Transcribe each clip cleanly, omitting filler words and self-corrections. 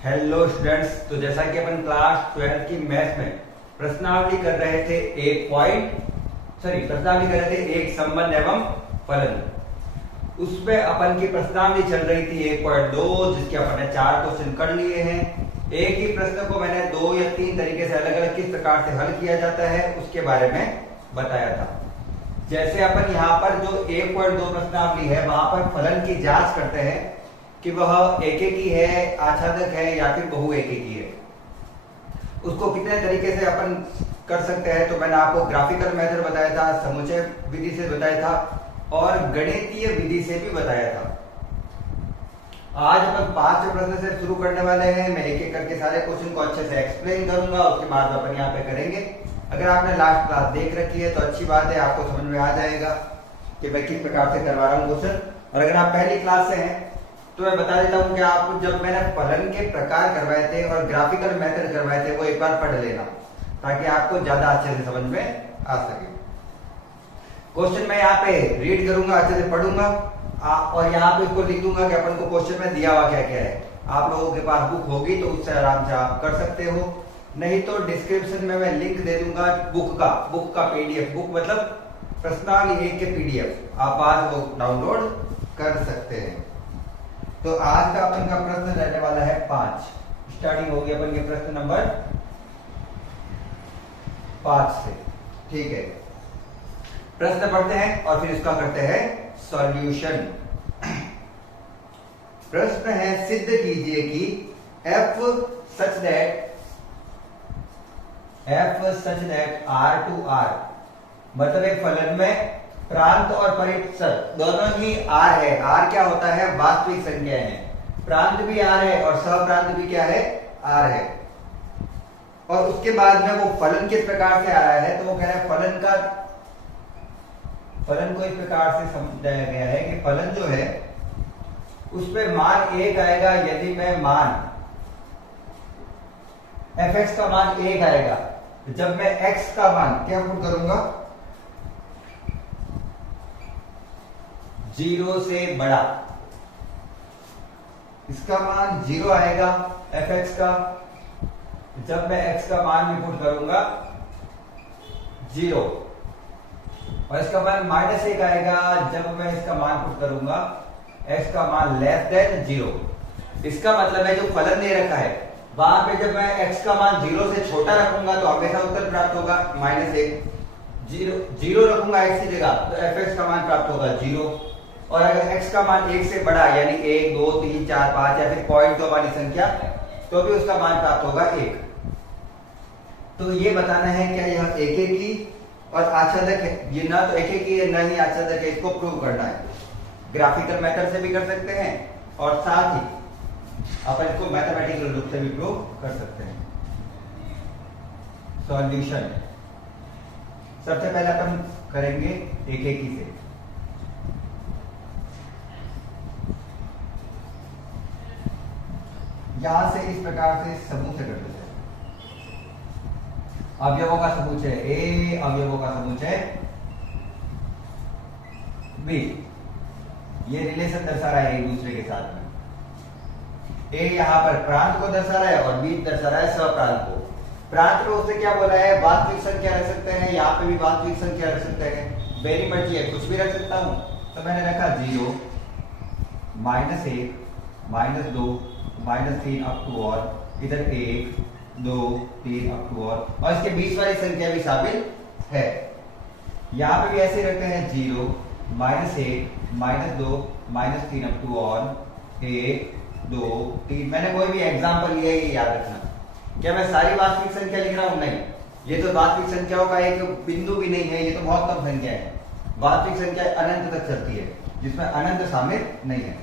Hello students, तो जैसा कि अपन क्लास 12 की मैथ में प्रश्नावली कर रहे थे प्रश्नावली कर रहे थे एक संबंध एवं फलन। उसमें अपन की प्रश्नावली चल रही थी 1.2, जिसके अपन ने 4 क्वेश्चन कर लिए हैं। एक ही प्रश्न को मैंने 2 या 3 तरीके से अलग अलग किस प्रकार से हल किया जाता है उसके बारे में बताया था। जैसे अपन यहाँ पर जो 1.2 प्रश्नावली है वहां पर फलन की जांच करते हैं कि वह एकेकी है, आच्छादक है या फिर बहु एकेकी है। उसको कितने तरीके से अपन कर सकते हैं, तो मैंने आपको ग्राफिकल मेथड बताया था, समुच्चय विधि से बताया था और गणितीय विधि से भी बताया था। आज अपन 5 प्रश्न से शुरू करने वाले हैं। मैं एक एक करके सारे क्वेश्चन को अच्छे से एक्सप्लेन करूंगा, उसके बाद अपन यहाँ पे करेंगे। अगर आपने लास्ट क्लास देख रखी है तो अच्छी बात है, आपको समझ में आ जाएगा कि मैं किस प्रकार से करवा रहा हूँ क्वेश्चन। और अगर आप पहली क्लास से हैं तो मैं बता देता हूं कि आपको जब मैंने फलन के प्रकार करवाए थे और ग्राफिकल मेथड करवाए थे वो एक बार पढ़ लेना, ताकि आपको ज्यादा अच्छे से समझ में आ सके। क्वेश्चन मैं यहाँ पे रीड करूंगा, अच्छे से पढ़ूंगा और यहाँ पे इसको लिख दूंगा कि अपन को क्वेश्चन में दिया हुआ क्या क्या है। आप लोगों के पास बुक होगी तो उससे आराम से आप कर सकते हो, नहीं तो डिस्क्रिप्शन में मैं लिंक दे दूंगा बुक का पीडीएफ। बुक मतलब प्रश्नावली 1 के पीडीएफ, आप आज वो डाउनलोड कर सकते हैं। तो आज का अपन का प्रश्न रहने वाला है 5। स्टार्टिंग होगी अपन के प्रश्न नंबर 5 से। ठीक है, प्रश्न पढ़ते हैं और फिर इसका करते हैं सॉल्यूशन। प्रश्न है, सिद्ध कीजिए कि f such that r to r, मतलब एक फलन में प्रांत और परिपथ दोनों ही r है। r क्या होता है? वास्तविक संख्या है। प्रांत भी r है और सहप्रांत भी क्या है? r है। और उसके बाद में वो फलन किस प्रकार से आ रहा है, तो वो कह रहा है फलन को इस प्रकार से समझाया गया है कि फलन जो है उसमें मान 1 आएगा यदि मैं मान fx का मान 1 आएगा। जब मैं x का मान क्या पुट करूंगा? 0 से बड़ा, इसका मान 0 आएगा fx का। जब मैं x का मान भी पुट करूंगा 0, और इसका मान -1 आएगा जब मैं इसका मान पुट करूंगा x का मान लेस देन 0। इसका मतलब है जो फलन दे रखा है वहां पे जब मैं x का मान 0 से छोटा रखूंगा तो हमेशा उत्तर प्राप्त होगा -1। 0 रखूंगा x की जगह तो fx का मान प्राप्त होगा 0। और अगर x का मान 1 से बड़ा यानी 1, 2, 3, 4, 5 या फिर पॉइंट तो वाली संख्या, तो भी उसका मान प्राप्त होगा 1। तो ये बताना है क्या यह एकेकी और आच्छादक है? ये ना तो एकेकी है ना ही आच्छादक है, इसको प्रूव करना है। ग्राफिकल मेथड से भी कर सकते हैं और साथ ही अपन इसको मैथमेटिकल रूप से भी प्रूव कर सकते हैं। सॉल्यूशन सबसे पहले अपन करेंगे एकेकी से। यहां से इस प्रकार से समूह से कर देते हैं। अवयवों का समुच्चय A, अवयवों का समुच्चय B। ये रिलेशन दर्शा रहा है एक दूसरे के साथ में। A यहां पर प्रांत को दर्शा रहा है और B दर्शा रहा है सहप्रांत को। प्रांत को उससे क्या बोला है? वास्तविक संख्या रख सकते हैं, यहाँ पे भी वास्तविक संख्या रख सकते हैं, मेरी मर्जी है, कुछ भी रख सकता हूं। तो मैंने रखा 0, -1, -2, -3 अप टू और इधर 1, 2, 3 अप टू और इसके बीच वाली संख्या भी शामिल है। यहाँ पे भी ऐसे रखते हैं 0, -1, -2, -3 अप टू और 1, 2, 3। मैंने कोई भी एग्जाम्पल लिया है, ये याद रखना। क्या मैं सारी वास्तविक संख्या लिख रहा हूं? नहीं, ये तो वास्तविक संख्याओं का एक बिंदु भी नहीं है, ये तो बहुत कम संख्या है। वास्तविक संख्या अनंत तक चलती है, जिसमें अनंत शामिल नहीं है।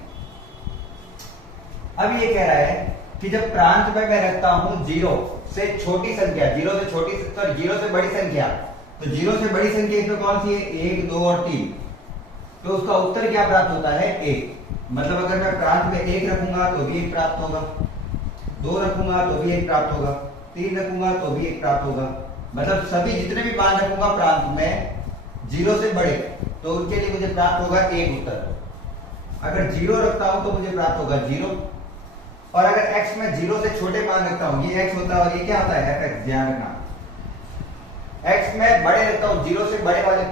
अब ये कह रहा है कि जब प्रांत में मैं रखता हूं 0 से छोटी संख्या, 0 से बड़ी संख्या, तो 0 से बड़ी संख्या इसमें कौन सी है? 1, 2 और 3। तो उसका उत्तर क्या प्राप्त होता है? 1। मतलब अगर मैं प्रांत में 1 रखूंगा तो भी 1 प्राप्त होगा, 2 रखूंगा तो भी 1 प्राप्त होगा, 3 रखूंगा तो भी 1 प्राप्त होगा। मतलब सभी जितने भी मान रखूंगा प्रांत में 0 से बड़े, तो उनके लिए मुझे प्राप्त होगा 1 उत्तर। अगर 0 रखता हूं तो मुझे प्राप्त होगा 0, और अगर x में 0 से छोटे मान रखता हूं, ये x होता है और ये क्या होता है fx, ध्यान रखना। x में बड़े रखता हूं, 0 से बड़े वाले,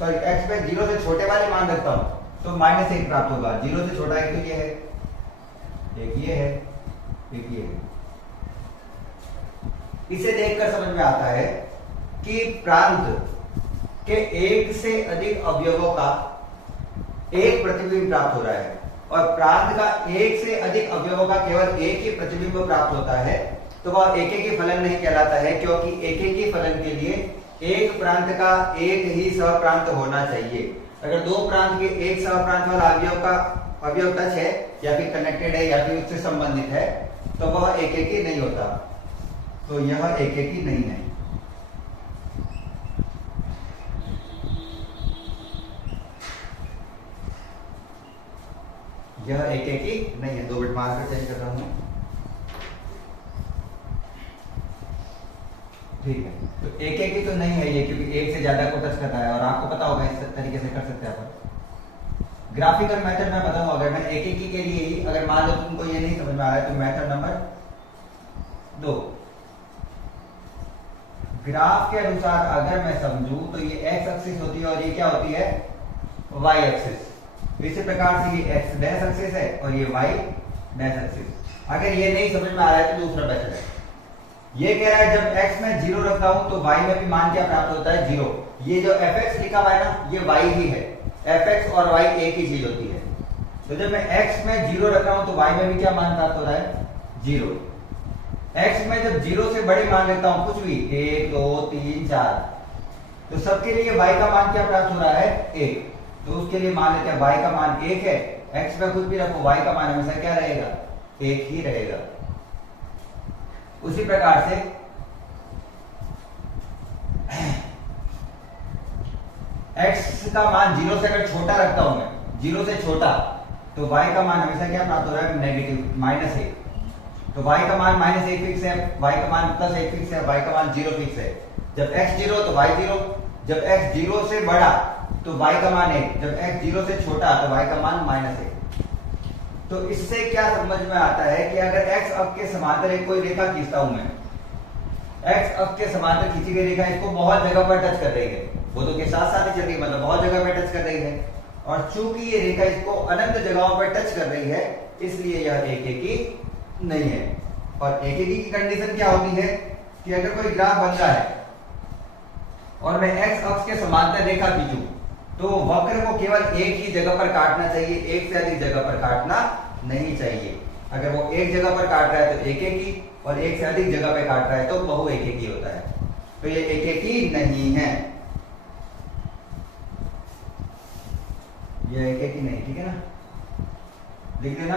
सॉरी x में 0 से छोटे वाले मान रखता हूं तो -1 प्राप्त होगा। 0 से छोटा एक तो ये है, एक ये है, एक ये है। इसे देखकर समझ में आता है कि प्रांत के एक से अधिक अवयवों का एक प्रतिबिंब प्राप्त हो रहा है और प्रांत का एक से अधिक अवयवों का केवल एक ही प्रतिबिंब प्राप्त होता है तो वह एकेकी फलन नहीं कहलाता है, क्योंकि एकेकी फलन के लिए एक प्रांत का एक ही सहप्रांत होना चाहिए। अगर दो प्रांत के एक सहप्रांत वाला अवयव टच है या फिर कनेक्टेड है या फिर उससे संबंधित है तो वह एकेकी नहीं होता, तो यह एकेकी नहीं है। यह एकेकी नहीं है। 2 बिट मार्कर चेंज कर रहा हूं, ठीक है। तो एकेकी तो नहीं है ये, क्योंकि एक से ज्यादा को टच करता है और आपको पता होगा इस तरीके से कर सकते हैं अपन। ग्राफिकल मेथड में बताऊंगा। अगर मैं एकेकी के लिए ही, अगर मान लो तुमको ये नहीं समझ में आ रहा है तो मेथड नंबर 2, ग्राफ के अनुसार अगर मैं समझूं तो ये एक्स एक्सिस होती है और ये क्या होती है, वाई एक्सिस। इसी प्रकार से ये एक्स डैश एक्सिस है और ये वाई डैश एक्सिस। अगर ये नहीं समझ में आ रहा है तो दूसरा मेथड है। ये कह रहा है जब x में 0 रखता हूं तो y में भी मान क्या प्राप्त होता है, 0। ये जो fx लिखा हुआ है ना, ये y ही है। fx और y एक ही चीज होती है। तो जब मैं x में 0 रख रहा हूं तो y में भी क्या मान प्राप्त हो रहा है, 0। x में जब 0 से बड़े मान रखता हूं, कुछ भी 1 2 3 4, तो सबके लिए y का मान क्या प्राप्त हो रहा है, 1। तो उसके लिए मान लेते हैं y का मान 1 है। x में कुछ भी रखो, y का मान हमेशा क्या रहेगा, 1 ही रहेगा। उसी प्रकार से x का मान 0 से अगर छोटा रखता हूं मैं, 0 से छोटा, तो y का मान हमेशा क्या प्राप्त हो रहा है, नेगेटिव, -1। तो y का मान -1 फिक्स है, y का मान +1 फिक्स है, y का मान 0 फिक्स है। जब x 0 तो y 0, जब x 0 से बड़ा तो y का मान 1, जब x 0 से छोटा तो y का मान -1। तो इससे क्या समझ में आता है कि अगर x अक्ष के समांतर एक कोई रेखा खींचता हूं मैं, x अक्ष के समांतर खींची गई रेखा इसको बहुत जगह पर टच कर रही है, वो तो के साथ साथ ही चल रही है, मतलब बहुत जगह पर टच कर रही है। और चूंकि ये रेखा इसको अनंत जगहों पर टच कर रही है, इसलिए यह एकेकी नहीं है। और एकेकी की कंडीशन क्या होती है कि अगर कोई ग्राफ बन रहा है और मैं x अक्ष के समांतर रेखा खींचूं तो वक्र को केवल एक ही जगह पर काटना चाहिए, एक से अधिक जगह पर काटना नहीं चाहिए। अगर वो एक जगह पर काट रहा है तो एकेकी, और एक से अधिक जगह पर काट रहा है तो बहु एकेकी होता है। तो ये एकेकी नहीं है, ये एकेकी नहीं, ठीक है ना। लिख देना,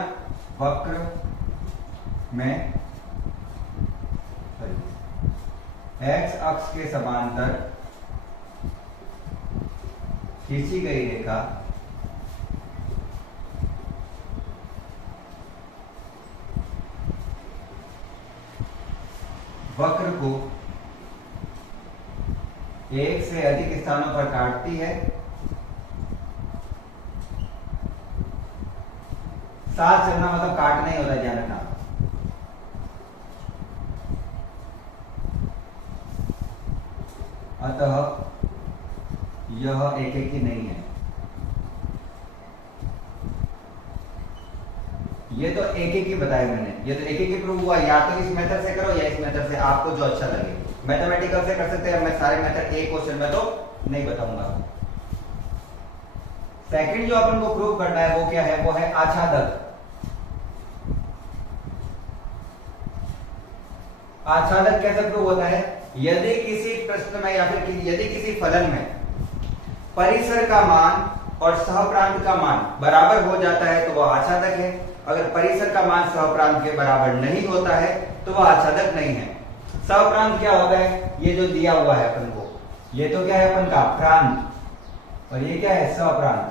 वक्र में x अक्ष के समांतर खींची गई रेखा वक्र को एक से अधिक स्थानों पर काटती है, साथ चलना मतलब काटना ही होता है, ध्यान रखना। अतः यह एकेकी नहीं है। ये तो एकेकी बताया मैंने, ये तो एकेकी प्रूव हुआ। या तो इस मेथड से करो या इस मेथड से, आपको जो अच्छा लगे। मैथमेटिकल से कर सकते हैं, मैं सारे मेथड एक क्वेश्चन में तो नहीं बताऊंगा। सेकंड जो अपन को प्रूव करना है वो क्या है, वो है आच्छादक। आच्छादक कैसे प्रूव होता है, यदि किसी प्रश्न में या फिर यदि किसी फलन में परिसर का मान और सहप्रांत का मान बराबर हो जाता है तो वह आच्छादक है। अगर परिसर का मान सहप्रांत के बराबर नहीं होता है तो वह आच्छादक नहीं है। सहप्रांत क्या होता है, ये जो दिया हुआ है अपन को, ये तो क्या है अपन का प्रांत, और ये क्या है, सहप्रांत।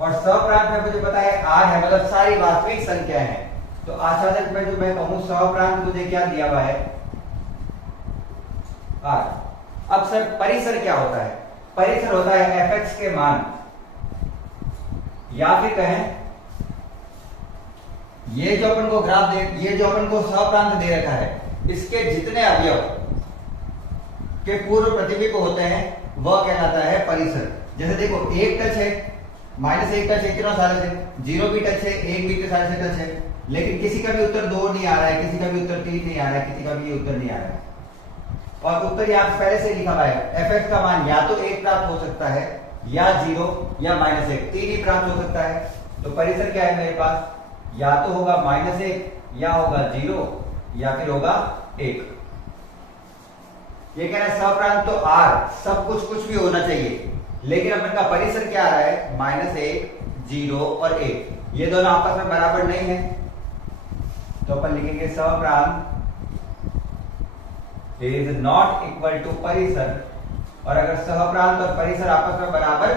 और सहप्रांत में मुझे पता है आर है, मतलब सारी वास्तविक संख्या है। तो आच्छादक में जो मैं कहूं सहप्रांत मुझे क्या दिया हुआ है, आर। अब सर परिसर क्या होता है, परिसर होता है fx के मान, या फिर कहें ये जो अपन को ग्राफ दे, ये जो अपन को सप्रांत दे रखा है, इसके जितने अवयव के पूर्व प्रतिबिंब होते हैं वह कहलाता है परिसर। जैसे देखो, एक टच है, -1 टच है कितना सारे से, 0 भी टच है, 1 भी सारे से टच है, लेकिन किसी का भी उत्तर 2 नहीं आ रहा है, किसी का भी उत्तर 3 नहीं आ रहा है, किसी का भी उत्तर नहीं आ रहा है। और उत्तर यहाँ पहले से लिखा हुआ है, f का मान या तो 1 प्राप्त हो सकता है, या 0 या -1, 3 ही प्राप्त हो सकता है। तो परिसर क्या है मेरे पास, या तो होगा -1, या होगा 0, या फिर होगा 1। ये कह रहा है सप्रांत तो R सब कुछ भी होना चाहिए, लेकिन अपन का परिसर क्या आ रहा है, -1, 0 और 1, ये दोनों आपस में बराबर नहीं है। तो अपन लिखेंगे सप्रांत इज नॉट इक्वल टू परिसर। और अगर सहप्रांत और परिसर आपस में बराबर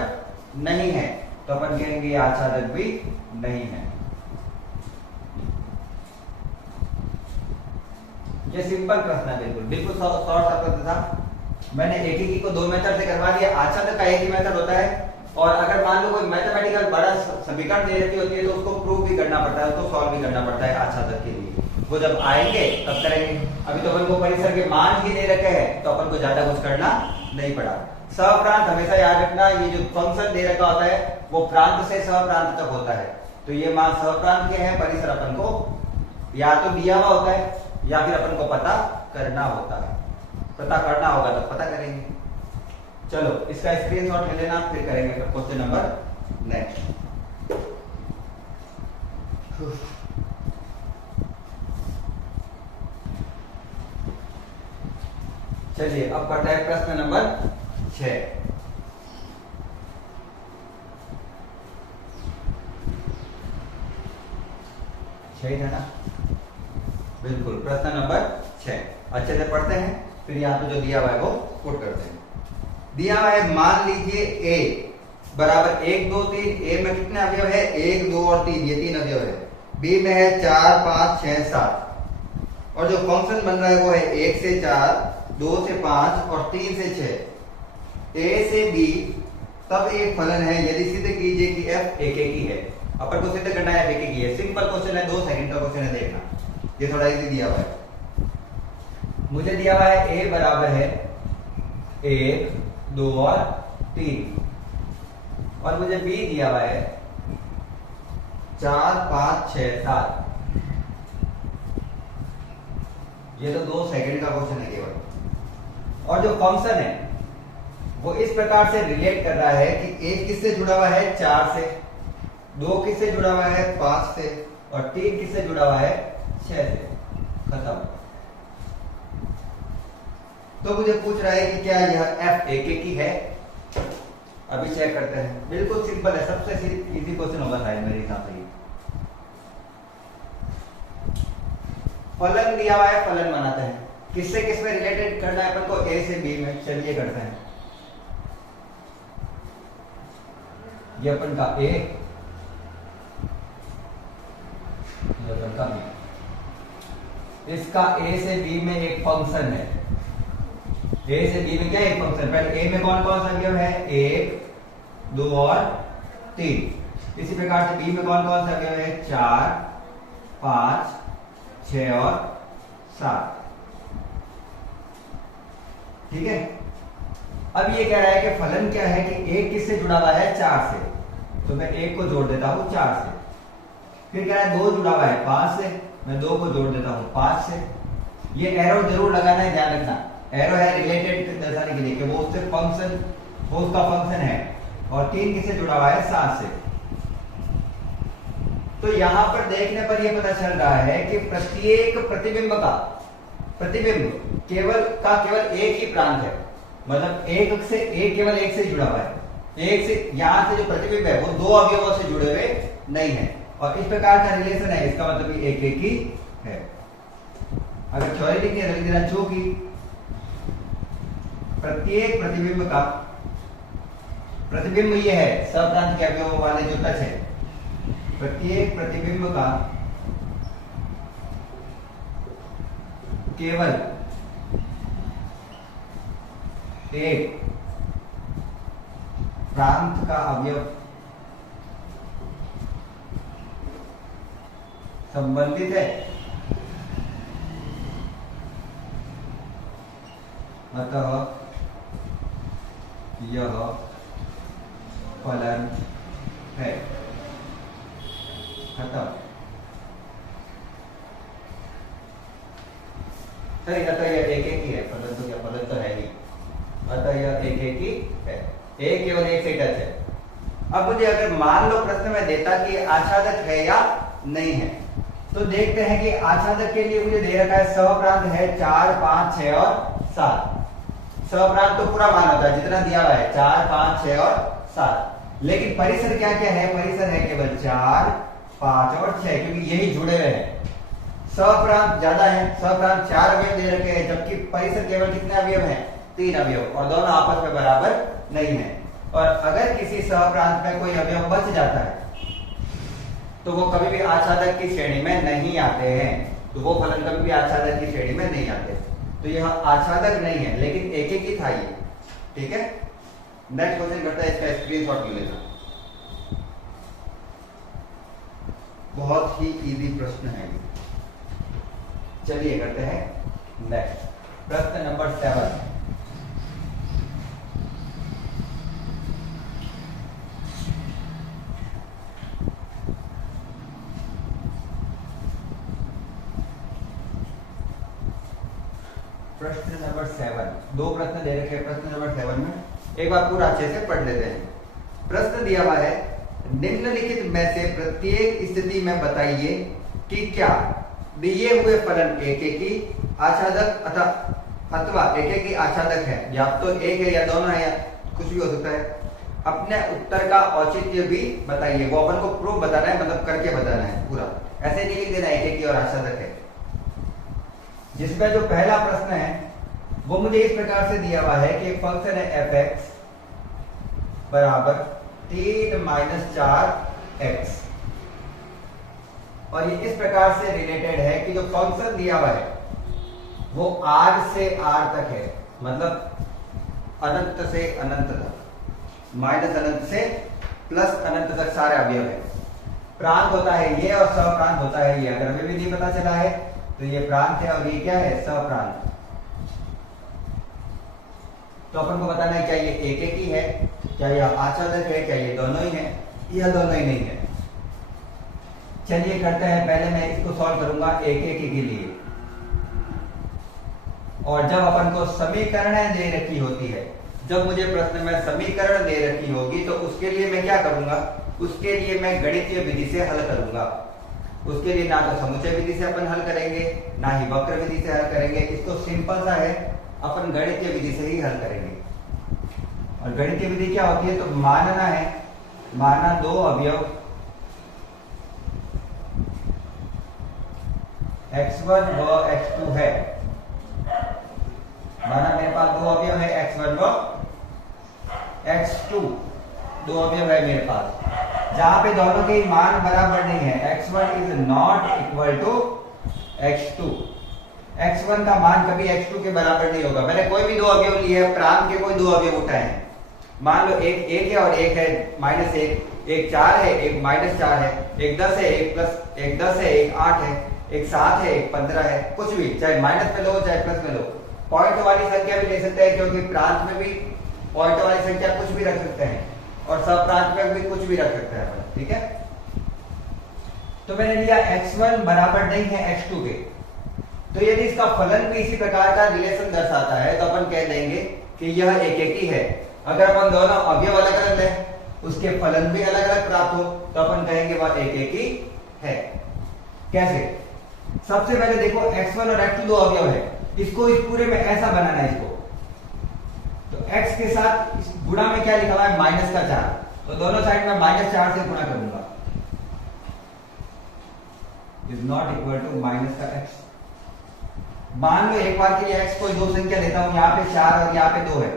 नहीं है तो अपन कहेंगे आच्छादक भी नहीं है। ये सिंपल प्रश्न है, बिल्कुल शॉर्ट सा प्रश्न था। मैंने एकीकी को 2 मेथड से करवा दिया। आच्छादक का एक ही मेथड होता है, और अगर मान लो कोई मैथमेटिकल बड़ा समीकरण दे रखी होती है तो उसको प्रूव भी करना पड़ता है, उसको सॉल्व भी करना पड़ता है आच्छादक के लिए। वो जब आएंगे तब करेंगे। अभी तो अपन को परिसर के मान ही दे रखे हैं तो अपन को ज्यादा कुछ करना नहीं पड़ा। सहप्रांत हमेशा याद रखना, ये जो फंक्शन दे रखा होता है वो प्रांत से सहप्रांत तक होता है। तो ये मान सहप्रांत के हैं, परिसर अपन को या तो दिया हुआ होता है या फिर अपन को पता करना होता है। पता करना होगा तो पता करेंगे। चलो इसका स्क्रीनशॉट ले लेना, फिर करेंगे क्वेश्चन नंबर नेक्स्ट। चलिए अब करते हैं प्रश्न नंबर 6। है ना, बिल्कुल। प्रश्न नंबर 6 अच्छे से पढ़ते हैं, फिर यहाँ पे जो दिया हुआ है वो पुट करते हैं। दिया हुआ है, मान लीजिए a बराबर 1 2 3। a में कितने अवयव है, 1 2 और 3, ये 3 अवयव है। b में है 4 5 6 7, और जो फंक्शन बन रहा है वो है 1 से 4, 2 से 5 और 3 से 6। a से b तब एक फलन है यदि सिद्ध कीजिए कि f एकेकी है। अपन को सिद्ध करना है f एकेकी है। सिंपल क्वेश्चन है, 2 सेकंड का क्वेश्चन है, देखना ये थोड़ा इजी दिया हुआ है। मुझे दिया हुआ है a बराबर है 1 2 और 3, और मुझे b दिया हुआ है 4 5 6 7। ये तो 2 सेकंड का क्वेश्चन है केवल। और जो फंक्शन है वो इस प्रकार से रिलेट कर रहा है कि 1 किससे जुड़ा हुआ है, 4 से, 2 किससे जुड़ा हुआ है, 5 से, और 3 किससे जुड़ा हुआ है, 6 से। खत्म। तो मुझे पूछ रहा है कि क्या यह f एकेकी है। अभी चेक करते हैं। बिल्कुल सिंपल है, सबसे इजी क्वेश्चन होगा शायद मेरे हिसाब से। फलन दिया हुआ है, फलन बनाते हैं। किससे किस में रिलेटेड करना है अपन को, a से b में। चलिए करते हैं। ये अपन का a, ये अपन का b। इसका a से b में एक फंक्शन है। a से b में क्या एक फंक्शन, पहले a में कौन कौन सा अवयव है, 1 2 और 3। इसी प्रकार से b में कौन कौन सा अवयव है, 4 5 6 और 7। ठीक है। अब ये कह रहा है कि फलन क्या है कि एक किससे जुड़ा हुआ है, 4 से। तो मैं 1 को जोड़ देता हूं 4 से। फिर कह रहा है 2 जुड़ा हुआ है 5 से, मैं 2 को जोड़ देता हूं 5 से। ये एरो जरूर लगाना है, ध्यान रखना। एरो है रिलेटेड दर्शाने के लिए कि वो उससे फंक्शन, वो उसका फंक्शन है। और 3 किससे जुड़ा हुआ है, 7 से। तो यहां पर देखने पर यह पता चल रहा है कि प्रत्येक प्रतिबिंब केवल एक ही प्रांत है। मतलब एक से एक, केवल एक से जुड़ा हुआ है। एक से, यहां से जो प्रतिबिंब है वो 2 अवयवों से जुड़े हुए नहीं है। और इस प्रकार का रिलेशन है, इसका मतलब एक ही है। अगर थ्योरी लिखनी है तो लिख देना, चूंकि प्रत्येक प्रतिबिंब ये है सप्रांत के अवयवों वाले जो टच है, प्रत्येक प्रतिबिंब का केवल एक प्रांत का अवयव संबंधित है, अतः यह फलन है। खत्म। सही, अतः यह एक एक ही है, फलन तो क्या, फलन तो है ही, अतः यह एक एक ही है, एक केवल एक से टच है। अब मुझे अगर मान लो प्रश्न में देता कि आच्छादक है या नहीं है, तो देखते हैं कि आच्छादक के लिए मुझे दे रखा है सहप्रांत है 4, 5, 6 और 7। सहप्रांत तो पूरा मान होता है जितना दिया हुआ है, 4, 5, 6 और 7। लेकिन परिसर क्या क्या है, परिसर है केवल 4, 5 और 6, क्योंकि यही जुड़े हुए हैं। सहप्रांत ज्यादा है, सहप्रांत 4 अवयव दे रखे हैं, जबकि परिसर केवल कितने अवयव हैं, 3 अवयव, और दोनों आपस में बराबर नहीं है। और अगर किसी सहप्रांत में कोई अवयव बच जाता है तो वो कभी भी आच्छादक की श्रेणी में नहीं आते हैं, तो वो फलन कभी भी आच्छादक की श्रेणी में नहीं आते। तो यह आच्छादक नहीं है, लेकिन एक एक ही था ये। ठीक है, नेक्स्ट क्वेश्चन करता है, इसका स्क्रीनशॉट ले लेना, बहुत ही इजी प्रश्न है। चलिए करते हैं नेक्स्ट, प्रश्न नंबर 7। प्रश्न नंबर 7, 2 प्रश्न दे रखे हैं। प्रश्न नंबर 7 में एक बार पूरा अच्छे से पढ़ लेते हैं। प्रश्न दिया हुआ है, निम्नलिखित में से प्रत्येक स्थिति में बताइए कि क्या दिए हुए फलन एक एक ही आच्छादक अथवा एक एक ही आच्छादक है, या तो एक है या दोनों है, या कुछ भी हो सकता है। अपने उत्तर का औचित्य भी बताइए, वो अपन को प्रूफ बताना है, मतलब करके बताना है पूरा, ऐसे नहीं लिख देना एक एक ही और आच्छादक है। जिसमें जो पहला प्रश्न है वो मुझे इस प्रकार से दिया हुआ है कि एक फंक्शन है f(x) बराबर 3 - 4x, और ये इस प्रकार से रिलेटेड है कि जो फंक्शन दिया हुआ है वो r से r तक है, मतलब अनंत से अनंत तक, माइनस अनंत से प्लस अनंत तक सारे अवयव है। प्रांत होता है ये और सहप्रांत होता है ये। अगर हमें भी नहीं पता चला है तो ये प्रांत है और ये क्या है, सहप्रांत। तो अपन को बताना है क्या ये एक एक ही है, क्या यह आच्छादक है, क्या ये दोनों ही है, या दोनों ही नहीं है। चलिए करते हैं, पहले मैं इसको सॉल्व करूंगा एक एक के लिए। और जब अपन को समीकरण दे रखी होती है, जब मुझे प्रश्न में समीकरण दे रखी होगी तो उसके लिए मैं क्या करूंगा, उसके लिए मैं गणितीय विधि से हल करूंगा। उसके लिए ना तो समुच्चय विधि से अपन हल करेंगे, ना ही वक्र विधि से हल करेंगे। इसको सिंपल सा है, अपन गणितीय विधि से ही हल करेंगे। और गणितीय विधि क्या होती है, तो मानना है, माना 2 अवयव x1 व x2 है। माना मेरे पास 2 अवयव है x1 व x2, 2 अवयव है मेरे पास, जहां पे दोनों के मान बराबर नहीं है। x1 is not equal to x2, x1 का मान कभी x2 के बराबर नहीं होगा। मैंने कोई भी 2 अवयव लिए है, प्रांत के कोई 2 अवयव उठाए हैं, मान लो एक है और एक है -1, एक 4 है, एक -4 है, एक 10 है, एक 10 है, एक 8 है, एक 7 है, एक 15 है, कुछ भी, चाहे माइनस में लो चाहे प्लस में लो। पॉइंट वाली संख्या भी ले सकते हैं, क्योंकि प्रांत में भी पॉइंट वाली संख्या कुछ भी रख सकते हैं और सहप्रांत में भी कुछ भी रख सकते हैं। ठीक है, तो मैंने लिया x1 बराबर नहीं है x2 के, तो यदि इसका फलन भी इसी प्रकार का रिलेशन दर्शाता है तो अपन कह देंगे कि यह एक एक ही है। अगर अपन दोनों अवयव अलग अलग लें, उसके फलन भी अलग अलग प्राप्त हो, तो अपन कहेंगे वह एक एक ही है। कैसे? सबसे पहले देखो x1 और x2 2 अवयव है, इसको इस पूरे में ऐसा बनाना है इसको, तो x के साथ इस गुणा में क्या लिखा हुआ है, -4, तो दोनों साइड में -4 से गुणा करूंगा, is not equal to -x। मान लो एक बार के लिए x कोई 2 संख्या लेता हूं, यहाँ पे 4 और यहाँ पे 2 है।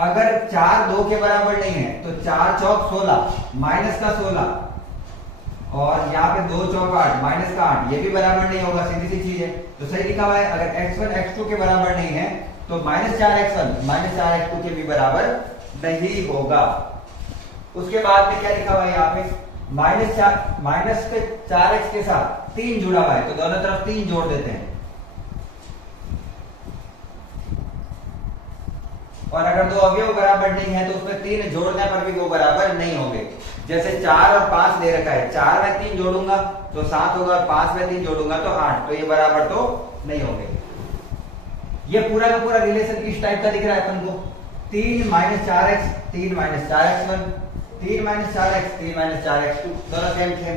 अगर 4 2 के बराबर नहीं है तो 4 चौक 16, -16, और यहाँ पे 2 चौक 8, -8, ये भी बराबर नहीं होगा, सीधी सी चीज है। तो सही लिखा हुआ है, अगर x1 x2 के बराबर नहीं है तो -4x1 -4x2 के भी बराबर नहीं होगा। उसके बाद में क्या लिखा हुआ है यहाँ पे, माइनस के 4x के साथ 3 जुड़ा हुआ है, तो दोनों तरफ 3 जोड़ देते हैं। और अगर दो अवयव बराबर नहीं है तो उसमें 3 जोड़ने पर भी वो बराबर नहीं होंगे। जैसे 4 और 5 दे रखा है, 4 में 3 जोड़ूंगा तो 7 होगा, और 5 में 3 जोड़ूंगा तो 8, तो ये बराबर तो नहीं होंगे। ये पूरा का पूरा रिलेशन किस टाइप का दिख रहा है अपन को? 3 - 4x 3 - 4x1 3 - 4x 3 - 4x2, दोनों सेम सेम।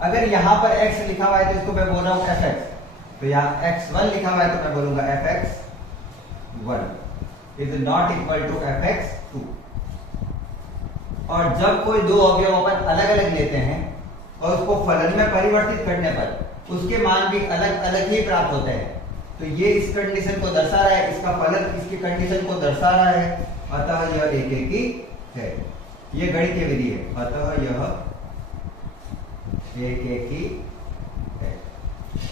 अगर यहां पर x लिखा हुआ है तो इसको मैं बोल रहा हूं fx, तो यहां x1 लिखा हुआ है तो मैं बोलूंगा fx1 is not equal to fx2। और जब कोई दो अवयव अपन अलग अलग लेते हैं और उसको फलन में परिवर्तित करने पर उसके मान भी अलग अलग ही प्राप्त होते हैं, तो ये इस कंडीशन को दर्शा रहा है, इसका फलन इसकी कंडीशन को दर्शा रहा है, अतः यह एक एक ही है। ये गणितीय विधि है, अतः यह एक एक ही है।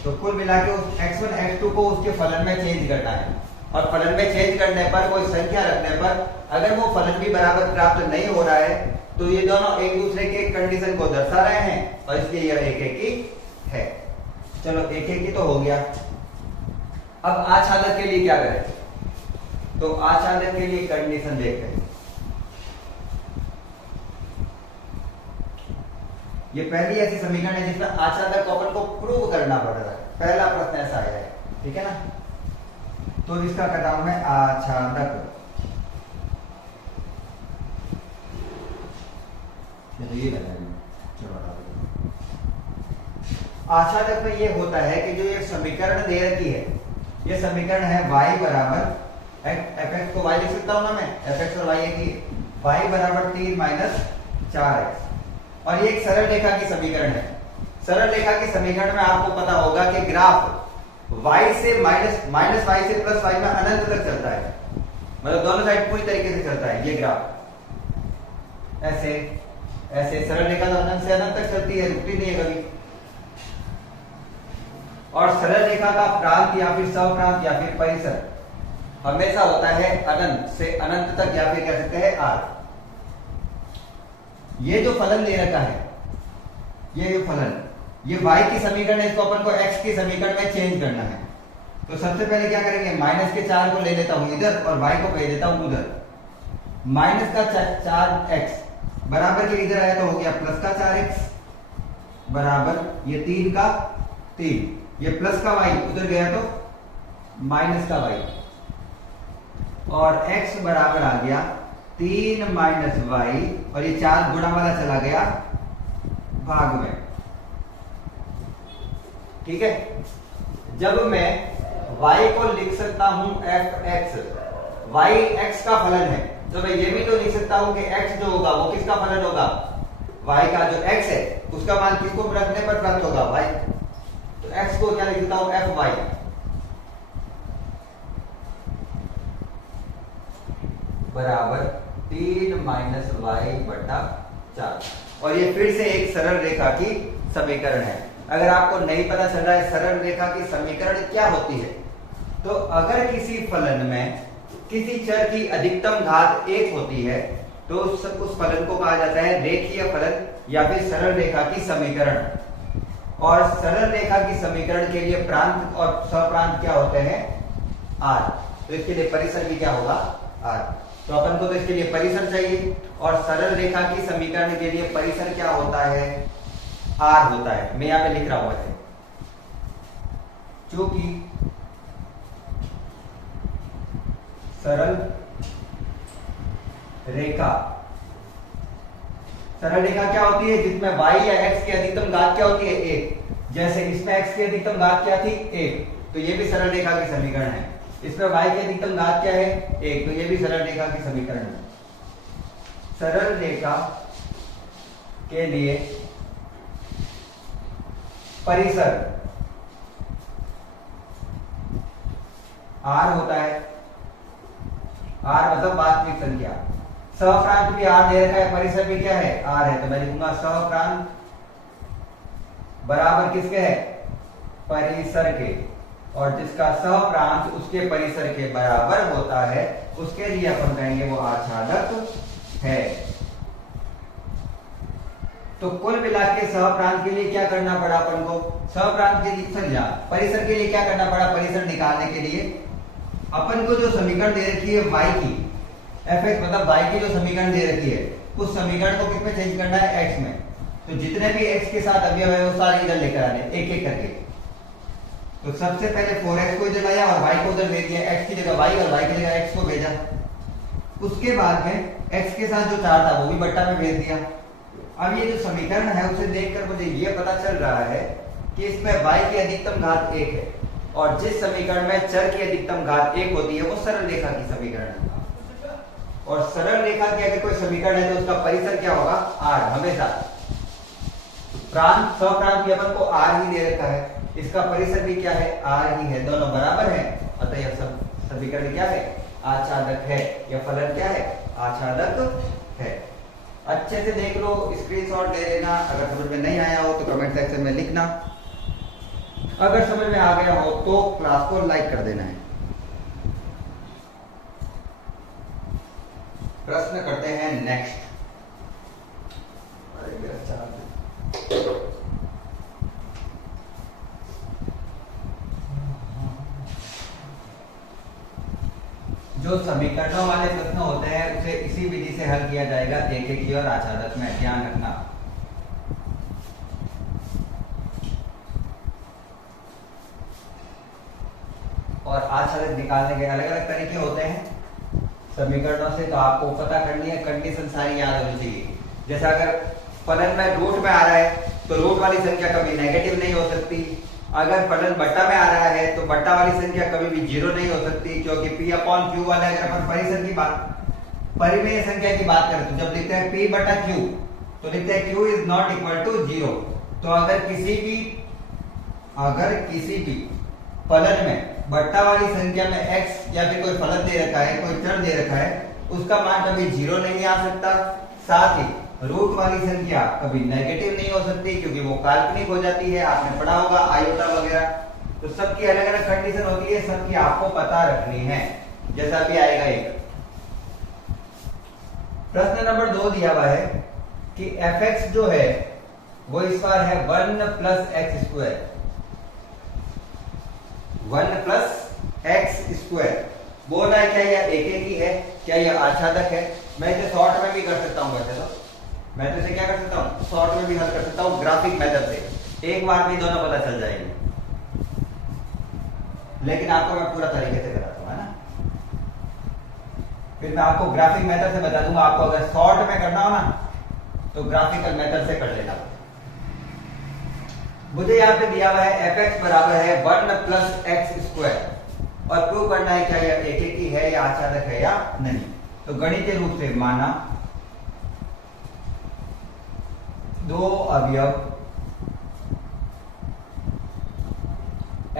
तो कुल मिला के उस x1 x2 को उसके फलन में चेंज करना है, और फलन में चेंज करने पर कोई संख्या रखने पर अगर वो फलन भी बराबर प्राप्त नहीं हो रहा है तो ये दोनों एक दूसरे के कंडीशन को दर्शा रहे हैं, और इसलिए यह एक एक ही है। चलो एक एक ही तो हो गया। अब आच्छादक के लिए क्या करें? तो आच्छादक के लिए कंडीशन देखते हैं। ये पहली ऐसी समीकरण है जिसमें आच्छादक को अपन को प्रूव करना पड़ रहा है। पहला प्रश्न ऐसा आया है, ठीक है ना? तो इसका कर रहा हूं मैं आच्छादक। आच्छादक में ये होता है कि जो ये समीकरण दे रखी है, ये समीकरण है y बराबर fx को y लिख सकता हूं ना मैं, fx और y एक ही, y बराबर 3 - 4x, और ये एक सरल रेखा की समीकरण है। सरल रेखा की समीकरण में आपको पता होगा कि ग्राफ y से माइनस y से प्लस y में अनंत तक चलता है, मतलब दोनों साइड पूरी तरीके से चलता है। ये ग्राफ ऐसे ऐसे सरल रेखा तो अनंत से अनंत तक चलती है, रुकती नहीं है कभी। और सरल रेखा का प्रांत या फिर सप्रांत या फिर परिसर हमेशा होता है अनंत से अनंत तक, या फिर कह सकते हैं r। ये जो फलन ले रखा है, ये जो फलन, ये y की समीकरण है, इसको अपन को x की समीकरण में चेंज करना है। तो सबसे पहले क्या करेंगे, माइनस के 4 को ले लेता हूं इधर और y को भेज देता हूं उधर। माइनस का 4x बराबर के इधर आया तो हो गया प्लस का 4x बराबर ये 3 का 3, ये प्लस का y उधर गया तो माइनस का y, और x बराबर आ गया 3 - y, और ये 4 गुणा वाला चला गया भाग में, ठीक है। जब मैं y को लिख सकता हूं fx, y x का फलन है, तो मैं ये भी तो लिख सकता हूं कि x जो होगा वो किसका फलन होगा, y का जो x है उसका मान किसको रखने पर प्राप्त होगा, y। तो x को क्या लिख देता हूं, fy बराबर 3 - y बटा 4, और ये फिर से एक सरल रेखा की समीकरण है। अगर आपको नहीं पता चल रहा है सरल रेखा की समीकरण क्या होती है, तो अगर किसी फलन में किसी चर की अधिकतम घात 1 होती है तो उस फलन को कहा जाता है रेखीय फलन या फिर सरल रेखा की समीकरण। और सरल रेखा की समीकरण के लिए प्रांत और सप्रांत क्या होते हैं, r। तो इसके लिए परिसर भी क्या होगा, r। तो अपन को तो इसके लिए परिसर चाहिए, और सरल रेखा की समीकरण के लिए परिसर क्या होता है, r होता है। मैं यहां पे लिख रहा हूं ऐसे, क्योंकि सरल रेखा क्या होती है जिसमें y या x की अधिकतम घात क्या होती है, 1। जैसे इसमें x की अधिकतम घात क्या थी, 1, तो ये भी सरल रेखा की समीकरण है। इसमें y की अधिकतम घात क्या है, 1, तो ये भी सरल रेखा की समीकरण है। सरल रेखा के लिए परिसर r होता है, r मतलब वास्तविक संख्या। सहप्रांत भी r दे रखा है, परिसर भी क्या है, r है, तो मैं लिखूंगा सहप्रांत बराबर किसके है, परिसर के, और जिसका सहप्रांत उसके परिसर के बराबर होता है उसके लिए अपन कहेंगे वो आच्छादक है। तो कुल मिला के सहप्रांत के लिए क्या करना पड़ा अपन को, सहप्रांत के लिए समझा, परिसर के लिए क्या करना पड़ा, परिसर निकालने के लिए अपन को जो समीकरण दे रखी है y की, fx मतलब y की जो समीकरण दे रखी है उस समीकरण को किस में चेंज करना है, x में। तो जितने भी x के साथ अवयव है वो सारे इधर लेकर आने एक एक करके। तो सबसे पहले 4x को इधर लाया और y को उधर भेज दिया, x की जगह y और y की जगह x को भेजा। उसके बाद में x के साथ जो 4 था वो भी बट्टा में भेज दिया। अब ये जो समीकरण है उसे देखकर मुझे ये पता चल रहा है कि इसमें y की अधिकतम घात 1 है और जिस समीकरण में चर की अधिकतम घात 1 होती है वो सरल रेखा की समीकरण है। और सरल रेखा की अगर कोई समीकरण है तो उसका परिसर क्या होगा, r हमेशा। प्रांत सहप्रांत भी अपन को r ही दे रखा है, इसका परिसर भी क्या है, r ही है, दोनों बराबर है, अतः यह समीकरण क्या है, आच्छादक है। यह फलन क्या है, आच्छादक है। अच्छे से देख लो, स्क्रीनशॉट ले लेना, अगर समझ में नहीं आया हो तो कमेंट सेक्शन में लिखना, अगर समझ में आ गया हो तो क्लास को लाइक कर देना है। प्रश्न करते हैं नेक्स्ट। जो समीकरणों वाले प्रश्न होते हैं उसे इसी विधि से हल किया जाएगा, एक एक की और आच्छादक में, ध्यान रखना। और आच्छादक निकालने के अलग अलग तरीके होते हैं समीकरणों से, तो आपको पता करनी है, कंडीशन सारी याद होनी चाहिए। जैसे अगर फलन में रूट में आ रहा है तो रूट वाली संख्या कभी नेगेटिव नहीं हो सकती, अगर फलन बट्टा में आ रहा है तो बट्टा वाली संख्या कभी भी जीरो नहीं हो सकती, क्योंकि p/q वाला, अगर अपन परिसर की बात, परिमेय संख्या की बात करें तो जब लिखते हैं p/q तो लिखते हैं q is not equal to 0। तो अगर किसी भी फलन में बट्टा वाली संख्या में x या फिर कोई फलन दे रखा है, कोई चर दे रखा है, उसका मान कभी जीरो नहीं आ सकता। साथ ही रूट वाली संख्या कभी नेगेटिव नहीं हो सकती क्योंकि वो काल्पनिक हो जाती है, आपने पढ़ा होगा आयोटा वगैरह। तो सबकी अलग अलग कंडीशन होती है, सबकी आपको पता रखनी है। जैसा भी आएगा एक प्रश्न नंबर 2 दिया हुआ है कि fx जो है वो इस बार है 1 + x², 1 + x²। बोल रहा है क्या यह एक ही है, क्या यह आच्छादक है। मैं इसे शॉर्ट में भी कर सकता हूं, वैसे तो मैं तो इसे क्या कर सकता हूं, शॉर्ट में भी हल कर सकता हूं ग्राफिक मेथड से, एक बार में दोनों पता चल जाएंगे। लेकिन आपको मैं पूरा तरीके से कराता हूं, है ना। फिर मैं आपको ग्राफिक मेथड से बता दूंगा, आपको अगर शॉर्ट में करना हो ना तो ग्राफिकल मेथड से कर लेना। मुझे यहाँ पे दिया हुआ है fx बराबर है 1 + x² और प्रूव करना है क्या यह एक ही है या आच्छादक है या नहीं। तो गणितीय रूप से माना दो अवयव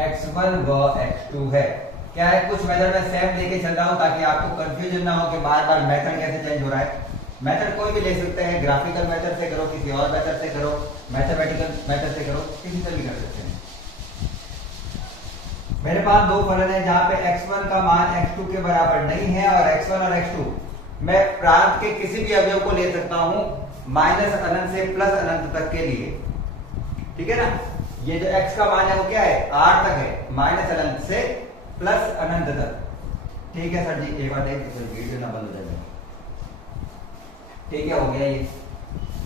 x1 व x2 है। क्या है, कुछ मेथड में सेम लेके चल रहा हूं ताकि आपको कंफ्यूजन ना हो कि बार बार मेथड कैसे चेंज हो रहा है। मेथड कोई भी ले सकते हैं, ग्राफिकल मेथड से करो, किसी और मेथड से करो, मैथमेटिकल मेथड से करो, किसी से भी कर सकते हैं। मेरे पास दो फलन है जहां पे x1 का मान x2 के बराबर नहीं है और x1 और x2 मैं प्रांत के किसी भी अवयव को ले सकता हूं -अनंत से +अनंत तक के लिए, ठीक है ना। ये जो x का मान है वो क्या है, r तक है, -अनंत से +अनंत तक। ठीक है सर जी, एक बात है, वीडियो ना बंद हो जाए। ठीक है, हो गया ये।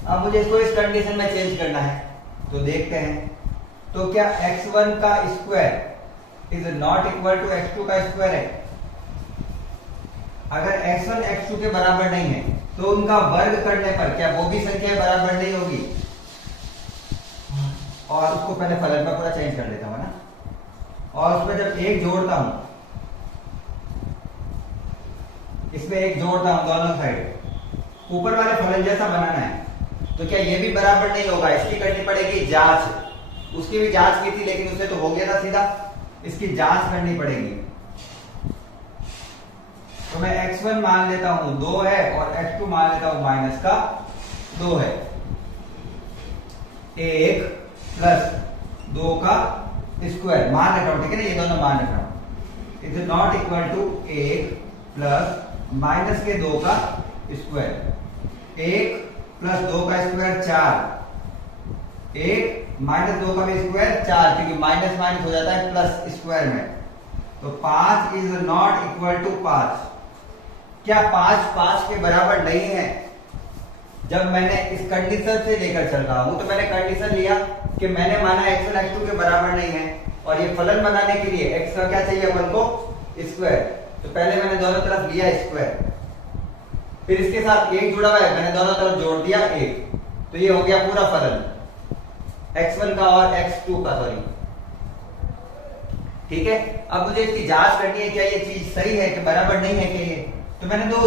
अब मुझे इसको इस कंडीशन में चेंज करना है, तो देखते हैं। तो क्या x1 का square is not equal to x2 का स्क्वायर है। अगर x1 x2 के बराबर नहीं है तो उनका वर्ग करने पर क्या वो भी संख्या बराबर नहीं होगी। और उसको पहले फलन में पूरा चेंज कर देता हूं ना, और उसमें जब एक जोड़ता हूं, इसमें एक जोड़ता हूं दोनों साइड, ऊपर वाले फलन जैसा बनाना है, तो क्या ये भी बराबर नहीं होगा। इसकी करनी पड़ेगी जांच, उसकी भी जांच की थी लेकिन उसे तो हो गया था सीधा, इसकी जांच करनी पड़ेगी। तो मैं x1 मान लेता हूं 2 है और x2 मान लेता हूं -2 है। 1 + 2 का स्क्वायर मान रखा हूं, ठीक है ना, ये दोनों मान रखा हूं। इज नॉट इक्वल टू 1 + -2 का स्क्वायर। 1 + 2 का स्क्वायर 4 8 माइनस 2 का भी स्क्वायर 4, क्योंकि माइनस माइनस हो जाता है प्लस स्क्वायर में। तो 5 इज नॉट इक्वल टू 5। क्या 5 5 के बराबर नहीं है? जब मैंने इस कंडीशन से लेकर चल रहा हूं तो मैंने कंडीशन लिया कि मैंने माना x1 x2 के बराबर नहीं है, और ये फलन बनाने के लिए x का क्या चाहिए अपन को? स्क्वायर। तो पहले मैंने दोनों तरफ लिया स्क्वायर, फिर इसके साथ 1 जुड़ा हुआ है, मैंने दोनों तरफ जोड़ दिया 1, तो ये हो गया पूरा फलन x1 का और x2 का, सॉरी। ठीक है, अब मुझे इसकी जांच करनी है, क्या ये चीज सही है कि बराबर नहीं है कि ये। तो मैंने दो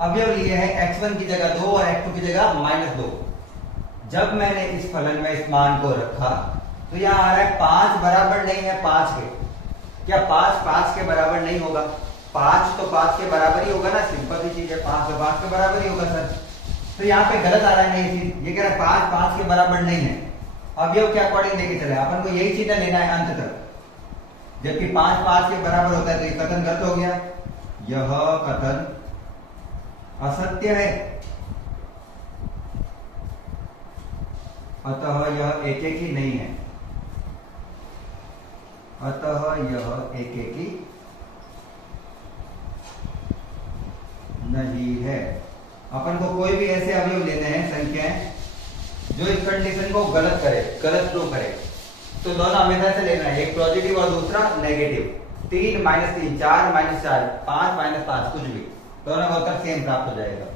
अवयव लिए हैं, x1 की जगह 2 और x2 की जगह -2। जब मैंने इस फलन में इस मान को रखा तो यहां आ रहा है 5 बराबर नहीं है 5 के। क्या 5 5 के बराबर नहीं होगा? 5 तो 5 के बराबर ही होगा ना, सिंपल सी चीज है, 5 तो 5 के बराबर ही होगा सर। तो यहाँ पे गलत आ रहा है नहीं चीज, ये कह रहा है 5 5 के बराबर नहीं है। अवयव के अकॉर्डिंग लेके चले, अपन को यही चिन्ह लेना है अंत तक। जबकि 5 5 के बराबर होता है तो ये कथन गलत हो गया, यह कथन असत्य है। अतः यह एक ही नहीं है, अतः यह एक ही नहीं है। अपन को कोई भी ऐसे अवयव लेने हैं, संख्याएं जो इस कंडीशन को गलत करे, गलत प्रूव करे, तो दोनों हमेशा से लेना है, एक पॉजिटिव और दूसरा नेगेटिव। 3 -3 4 -4 5 -5 कुछ भी, दोनों का उत्तर सेम प्राप्त हो जाएगा।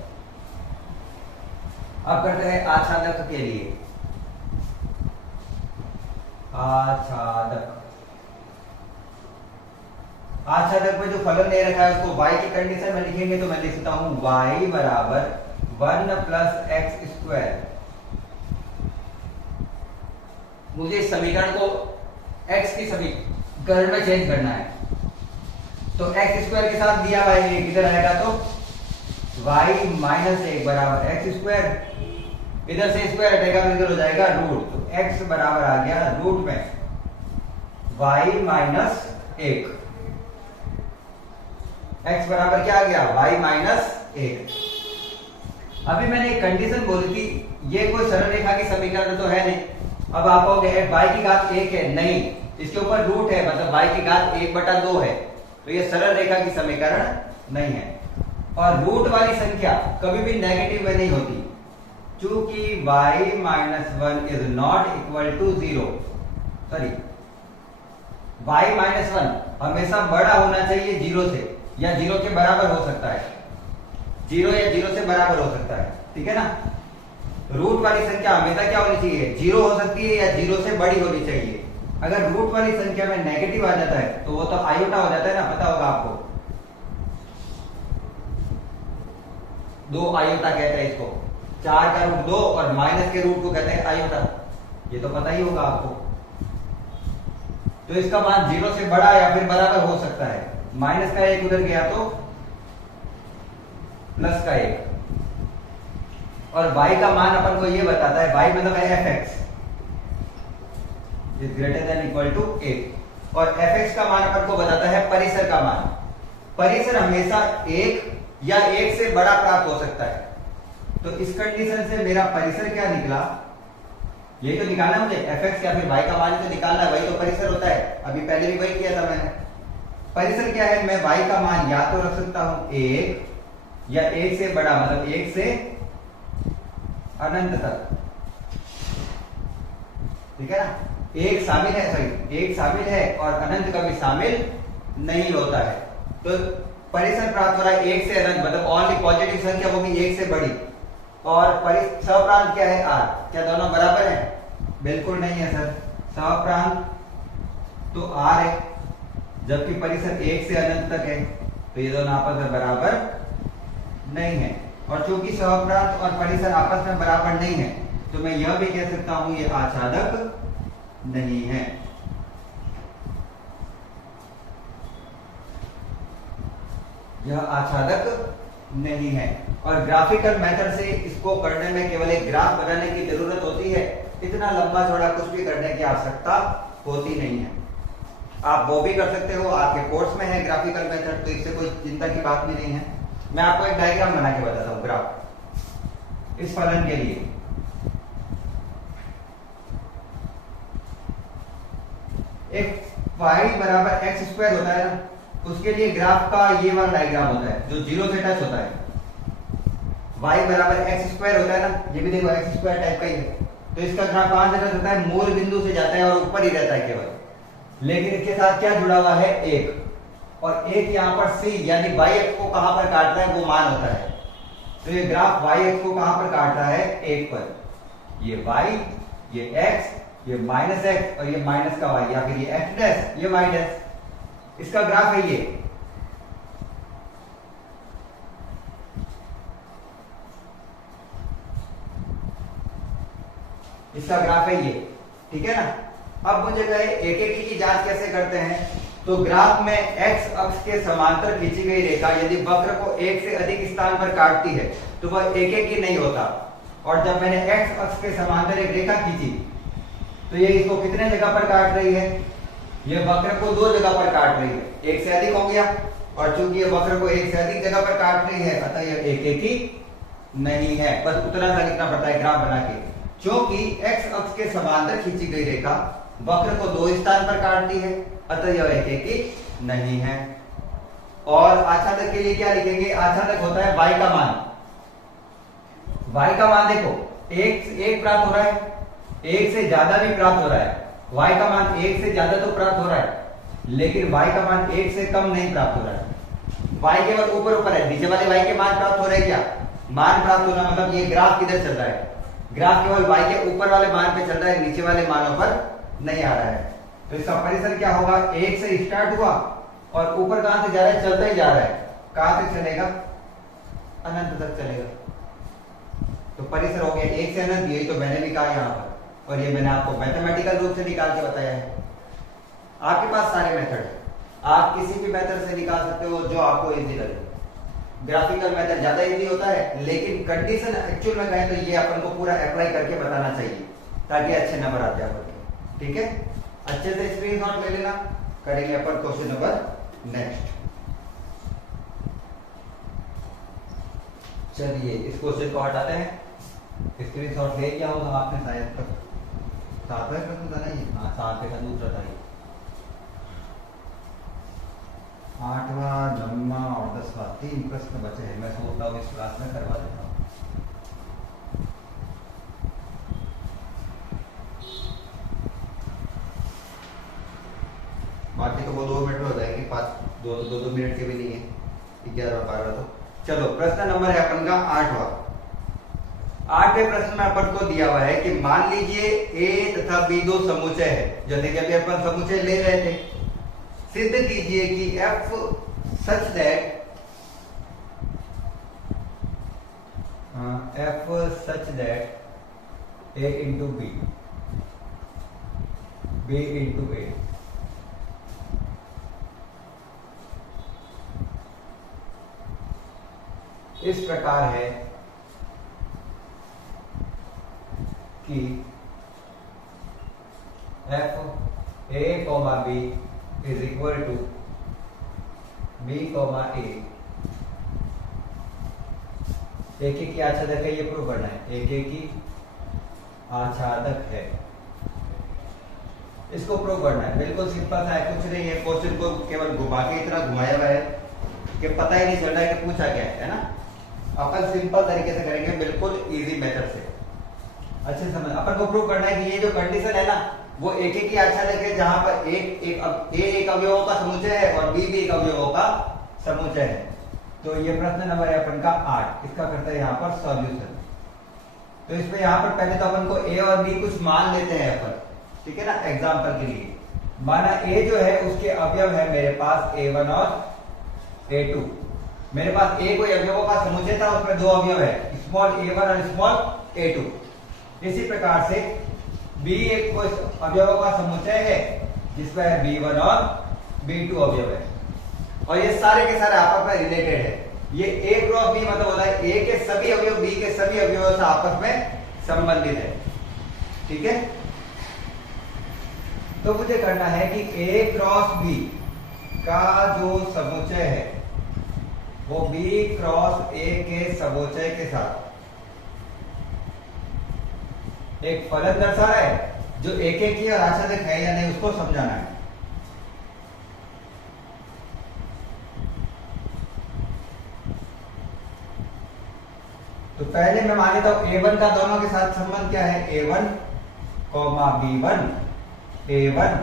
अब करते हैं आच्छादक के लिए। आच्छादक, आच्छादक में जो फलन दे रखा है उसको y की कंडीशन में लिखेंगे तो मैं लिखता हूं y बराबर 1 + x²। मुझे इस समीकरण को x की समीकरण में चेंज करना है, तो x² के साथ दिया हुआ है, इधर आएगा तो y - 1 बराबर x², इधर से स्क्वायर हटेगा तो इधर हो जाएगा रूट। तो x बराबर आ गया रूट में y - 1। x बराबर क्या आ गया? y - 1। अभी मैंने एक कंडीशन बोली थी, ये कोई सरल रेखा की समीकरण तो है नहीं। अब आप कहोगे y की घात 1 है, नहीं, इसके ऊपर रूट है, मतलब y की घात 1/2 है, तो ये सरल रेखा की समीकरण नहीं है। और रूट वाली संख्या कभी भी नेगेटिव में नहीं होती, चूंकि y - 1 is not equal to 0, sorry y - 1 हमेशा बड़ा होना चाहिए 0 से, या 0 के बराबर हो सकता है, 0 या 0 से बराबर हो सकता है, ठीक है ना। रूट वाली संख्या हमेशा क्या होनी चाहिए? 0 हो सकती है या 0 से बड़ी होनी चाहिए। अगर रूट वाली संख्या में नेगेटिव आ जाता है तो वो तो आयोटा हो जाता है ना, पता होगा आपको, 2 आयोटा कहते हैं इसको, 4 का रूट 2 और माइनस के रूट को कहते हैं आयोटा, ये तो पता ही होगा आपको। तो इसका मान 0 से बड़ा या फिर बराबर हो सकता है। माइनस का 1 उधर गया तो प्लस का 1, और y का मान अपन को ये बताता है, y मतलब है fx is greater than equal to 8, और fx का मान अपन को बताता है परिसर का मान। परिसर हमेशा 1 या 1 से बड़ा प्राप्त हो सकता है। तो इस कंडीशन से मेरा परिसर क्या निकला, यही तो निकालना मुझे, fx या फिर y का मान तो निकालना है, वही तो परिसर होता है। अभी पहले भी वही किया था मैंने। परिसर क्या है? मैं y का मान या तो रख सकता हूं 1 या 1 से बड़ा, मतलब 1 से अनंत तक, ठीक है ना। एक शामिल है, सॉरी एक शामिल है और अनंत कभी शामिल नहीं होता है। तो परिसर प्राप्त हो रहा है 1 से अनंत, मतलब ओनली पॉजिटिव संख्या, वो भी 1 से बड़ी। और सहप्रांत क्या है? r। क्या दोनों बराबर हैं? बिल्कुल नहीं है सर, सहप्रांत तो r है, जबकि परिसर 1 से अनंत तक है, तो ये दोनों आपस में बराबर नहीं है। और चूंकि सहप्रांत और परिसर आपस में बराबर नहीं है, तो मैं यह भी कह सकता हूं ये आच्छादक नहीं है। यह आच्छादक नहीं है। और ग्राफिकल मेथड से इसको करने में केवल एक ग्राफ बनाने की जरूरत होती है, इतना लंबा चौड़ा कुछ भी करने की आवश्यकता होती नहीं है। आप वो भी कर सकते हो, आपके कोर्स में है ग्राफिकल मेथड, तो इससे कोई चिंता की बात भी नहीं है। मैं आपको एक डायग्राम बना के बताता हूं, ग्राफ इस फलन के लिए। एक y बराबर एक्स स्क्वायर होता है ना, उसके लिए ग्राफ का ये वाला डायग्राम होता है जो जीरो से टच होता है। y बराबर एक्स स्क्वायर होता है ना, ये भी देखो एक्स स्क्वायर टाइप का ही है। तो इसका ग्राफ कहां से टच होता है? मूल बिंदु से जाता है और ऊपर ही रहता है केवल। लेकिन इसके साथ क्या जुड़ा हुआ है? एक। और एक यहाँ पर c यानी y एक्स को कहां पर काट रहा है वो मान होता है। तो ये ग्राफ y एक्स को कहां पर काट रहा है? एक पर। ये y, ये x, ये माइनस एक्स और ये माइनस का y, या फिर ये x डैश, ये y डैश, इसका ग्राफ है ये। इसका ग्राफ है ये, ठीक है ना। अब मुझे कहे एक एक की जांच कैसे करते हैं? तो ग्राफ में x अक्ष के समांतर खींची गई रेखा यदि वक्र को एक से अधिक स्थान पर काटती है तो वह एक एक ही नहीं होता। और जब मैंने x अक्ष के समांतर एक रेखा खींची तो ये इसको कितने जगह पर काट रही है? ये वक्र को दो जगह पर काट रही है, एक से अधिक हो गया। और चूंकि ये वक्र को एक से अधिक जगह पर काट रही है अतः यह एक एक ही नहीं है। बस उतना सा लिखना पड़ता है ग्राफ बना के। क्योंकि x अक्ष के समांतर खींची गई रेखा वक्र को दो स्थान पर काटती है अतः यह एक एक ही नहीं है। और आच्छादक के लिए क्या लिखेंगे? आच्छादक होता है y का मान। y का मान देखो एक प्राप्त हो रहा है, एक से ज्यादा भी प्राप्त हो रहा है। y का मान एक से ज्यादा तो प्राप्त हो रहा है, लेकिन y का मान एक से कम नहीं प्राप्त हो रहा है। y केवल ऊपर ऊपर है, नीचे वाले y के मान प्राप्त हो रहे हैं क्या? मान प्राप्त होना मतलब ये ग्राफ किधर चल रहा है? ग्राफ केवल y के ऊपर वाले मान पे चल रहा है, नीचे वाले मानों पर नहीं आ रहा है। तो इसका परिसर क्या होगा? एक से स्टार्ट हुआ और ऊपर कहां से जा रहा है? चलता ही जा रहा है। कहां तक चलेगा? अनंत तक चलेगा। तो परिसर हो गया एक से अनंत, यही तो मैंने भी कहा यहाँ पर, और ये मैंने आपको मैथमेटिकल रूप से निकाल के बताया है। आपके पास सारे मेथड है, आप किसी भी मेथड से निकाल सकते हो जो आपको इजी लगे। ग्राफिकल मेथड ज्यादा इजी होता है, लेकिन कंडीशन एक्चुअल में कहें तो ये अपन को पूरा अप्लाई करके बताना चाहिए ताकि अच्छे नंबर आते हैं आपके। ठीक है, अच्छे से स्क्रीनशॉट ले लेना। करेंगे अपन क्वेश्चन नंबर नेक्स्ट। चलिए इस क्वेश्चन को हटाते हैं। स्क्रीनशॉट ले लिया होगा आपने शायद तक। सातवां प्रश्न था ना ये? हाँ, सातवें का दूसरा था ये। 8वां, 9वां और 10वां 3 प्रश्न बचे हैं। मैं सोचता हूँ इस क्लास में करवा देता हूँ। बाकी तो वो 2 मिनट में हो जाएंगे, 2 मिनट के भी नहीं है, 11 और 12। तो चलो प्रश्न नंबर है अपन का 8वां। 8वें प्रश्न में अपन को दिया हुआ है कि मान लीजिए A तथा B दो समुच्चय है, जैसे कि अभी अपन समुच्चय ले रहे थे। सिद्ध कीजिए कि F such that A into B, B into A इस प्रकार है कि F A, B is equal to B, A। एक ही आच्छादक है, ये प्रूव करना है। एक ही आच्छादक है, इसको प्रूव करना है। बिल्कुल सिंपल सा है, कुछ नहीं है। क्वेश्चन को केवल घुमा के इतना घुमाया हुआ है कि पता ही नहीं चल रहा है कि पूछा क्या है ना। अपन सिंपल तरीके से करेंगे, बिल्कुल इजी मेथड से। अच्छे समझ, अपन को प्रूव करना है कि ये जो कंडीशन है ना वो एक ही आच्छादक है, जहां पर एक अवयवों का समुच्चय है और बी भी एक अवयवों का समुच्चय है। तो ये प्रश्न नंबर है अपन का 8। इसका करते हैं यहाँ पर सॉल्यूशन। तो इसमें यहाँ पर पहले तो अपन को ए और बी कुछ मान लेते हैं अपन, ठीक है ना, एग्जाम्पल के लिए। माना ए जो है उसके अवयव है मेरे पास A1 और A2। मेरे पास ए कोई अवयवों का समुच्चय था, उसमें दो अवयव है, स्मॉल A1 और स्मॉल A2। इसी प्रकार से B एक कोई अवयवों का समुच्चय है जिसमें B1 और B2 अवयव है, और ये सारे के सारे आपस में रिलेटेड है। ये A क्रॉस B मतलब होता है A के सभी अवयव B के सभी अवयवों से आपस में संबंधित है। ठीक है, तो मुझे करना है कि A क्रॉस B का जो समुच्चय है वो B क्रॉस A के समुच्चय के साथ एक फलन दर्शा रहा है जो एक एक की आच्छादक है या नहीं उसको समझाना है। तो पहले मैं मान लेता हूं A1 का दोनों के साथ संबंध क्या है, A1, B1, A1,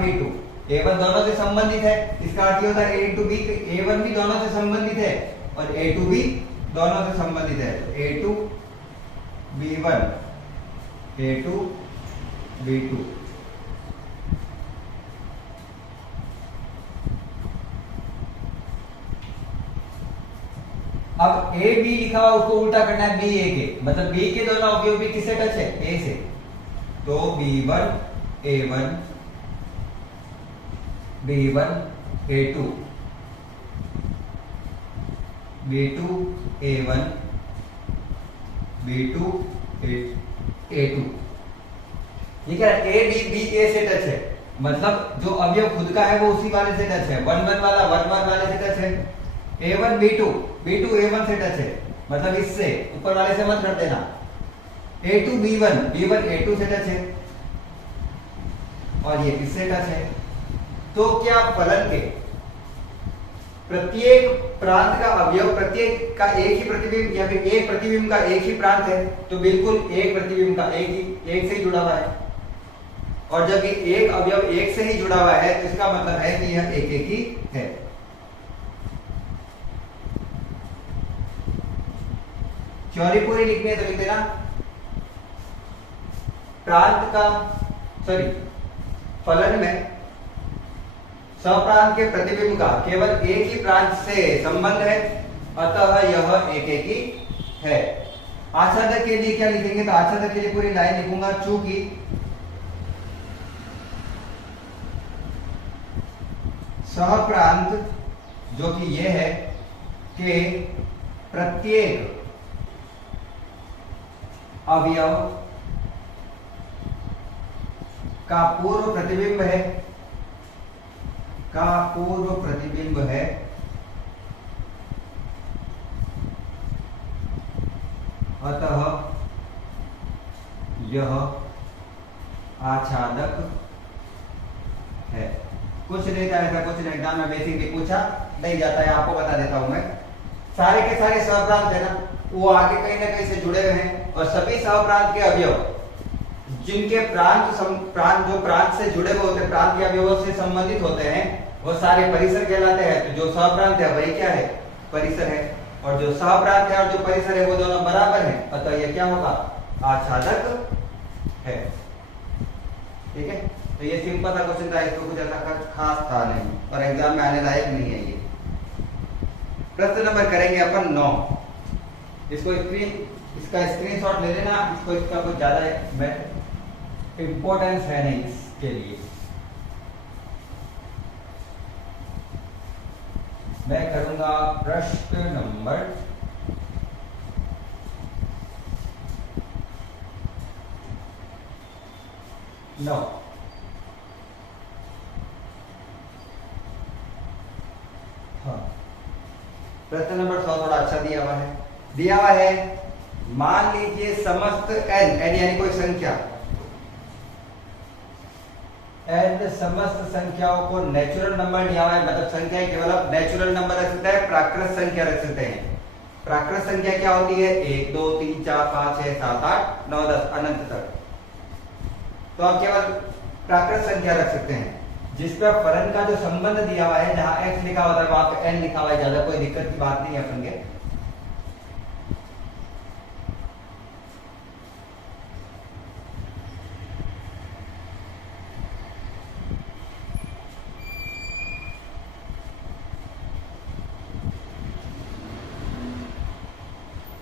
B2। A1 दोनों से संबंधित है, इसका अर्थ ये होता है A to B, A1 भी दोनों से संबंधित है और A to B दोनों से संबंधित है। तो A2 B1, A2 B2। अब A B लिखा हुआ उसको उल्टा करना है B A के, मतलब B के दोनों अवयव भी किससे टच है, A से। तो B1 A1, B1 A2, B2 A1, B2 A2। ये क्या है, A D B A से टच है, मतलब जो अवयव खुद का है वो उसी वाले से टच है। 1 1 वाला 1 1 वाले से टच है। A1 B2, B2 A1 से टच है, मतलब इससे ऊपर वाले से मत कर देना। A2 B1, B1 A2 से टच है और ये किससे टच है। तो क्या फलन के प्रत्येक प्रांत का अवयव प्रत्येक का एक ही प्रतिबिंब या फिर एक प्रतिबिंब का एक ही प्रांत है, तो बिल्कुल एक प्रतिबिंब का एक से ही जुड़ा हुआ है। और जब ये एक अवयव एक से ही जुड़ा हुआ है तो इसका मतलब है कि यह एक एक ही है। थ्योरी पूरी लिखनी है तो लिख देना, फलन में सप्रांत के प्रतिबिंब का केवल एक ही प्रांत से संबंध है, अतः यह एक एक ही है। आच्छादक के लिए क्या लिखेंगे, तो आच्छादक के लिए पूरी लाइन लिखूंगा, चूंकि सहप्रांत जो कि यह है कि प्रत्येक अवयव का पूर्व प्रतिबिंब है, अतः यह आच्छादक है। कुछ नहीं था ऐसा, कुछ नहीं, एग्जाम में बेसिक भी पूछा नहीं जाता है, आपको बता देता हूं मैं। सारे के सारे सहप्रांत है ना, वो आगे कहीं ना कहीं से जुड़े हुए हैं और सभी सहप्रांत के अवयव जिनके प्रांत से जुड़े हुए होते हैं, प्रांत के अवयवों से संबंधित होते हैं, वो सारे परिसर कहलाते हैं। तो जो सहप्रांत है वही क्या है, परिसर है, और जो सहप्रांत है और जो परिसर है वो दोनों बराबर हैं, अतः ये क्या होगा, आच्छादक है। ठीक है, तो ये सिंपल सा क्वेश्चन था, इसको कुछ ऐसा खास था नहीं और एग्जाम में आने लायक नहीं है ये। प्रश्न नंबर करेंगे अपन 9। इसका स्क्रीनशॉट ले लेना, इसका कुछ ज्यादा इंपॉर्टेंस है नहीं इसके लिए। मैं करूंगा प्रश्न नंबर 9। हाँ, प्रश्न नंबर 100 थोड़ा अच्छा दिया हुआ है। मान लीजिए समस्त n यानी कोई संख्या, n समस्त संख्याओं को नेचुरल नंबर लिया हुआ है, मतलब संख्या केवल आप नेचुरल नंबर रख सकते हैं, प्राकृत संख्या रख सकते हैं। प्राकृत संख्या क्या होती है, 1 2 3 4 5 6 7 8 9 10 अनंत तक। तो आप केवल प्राकृत संख्या रख सकते हैं, जिसका फलन का जो संबंध दिया हुआ है, जहां x लिखा हुआ है वहां पे n लिखा हुआ है, ज्यादा कोई दिक्कत की बात नहीं है अपन के।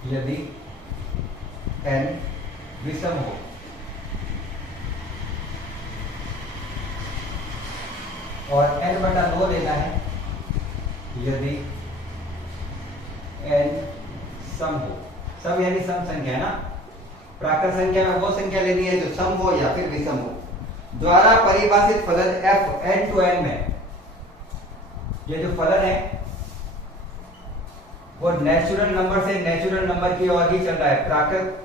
यदि n विषम हो और n बटा 2 लेना है, यदि n सम हो, सम यानी सम संख्या है ना, प्राकृत संख्या में वो संख्या लेनी है जो सम हो या फिर विषम हो, द्वारा परिभाषित फलन f n to n में, ये जो फलन है वो नेचुरल नंबर से नेचुरल नंबर की ओर ही चल रहा है। प्राकृत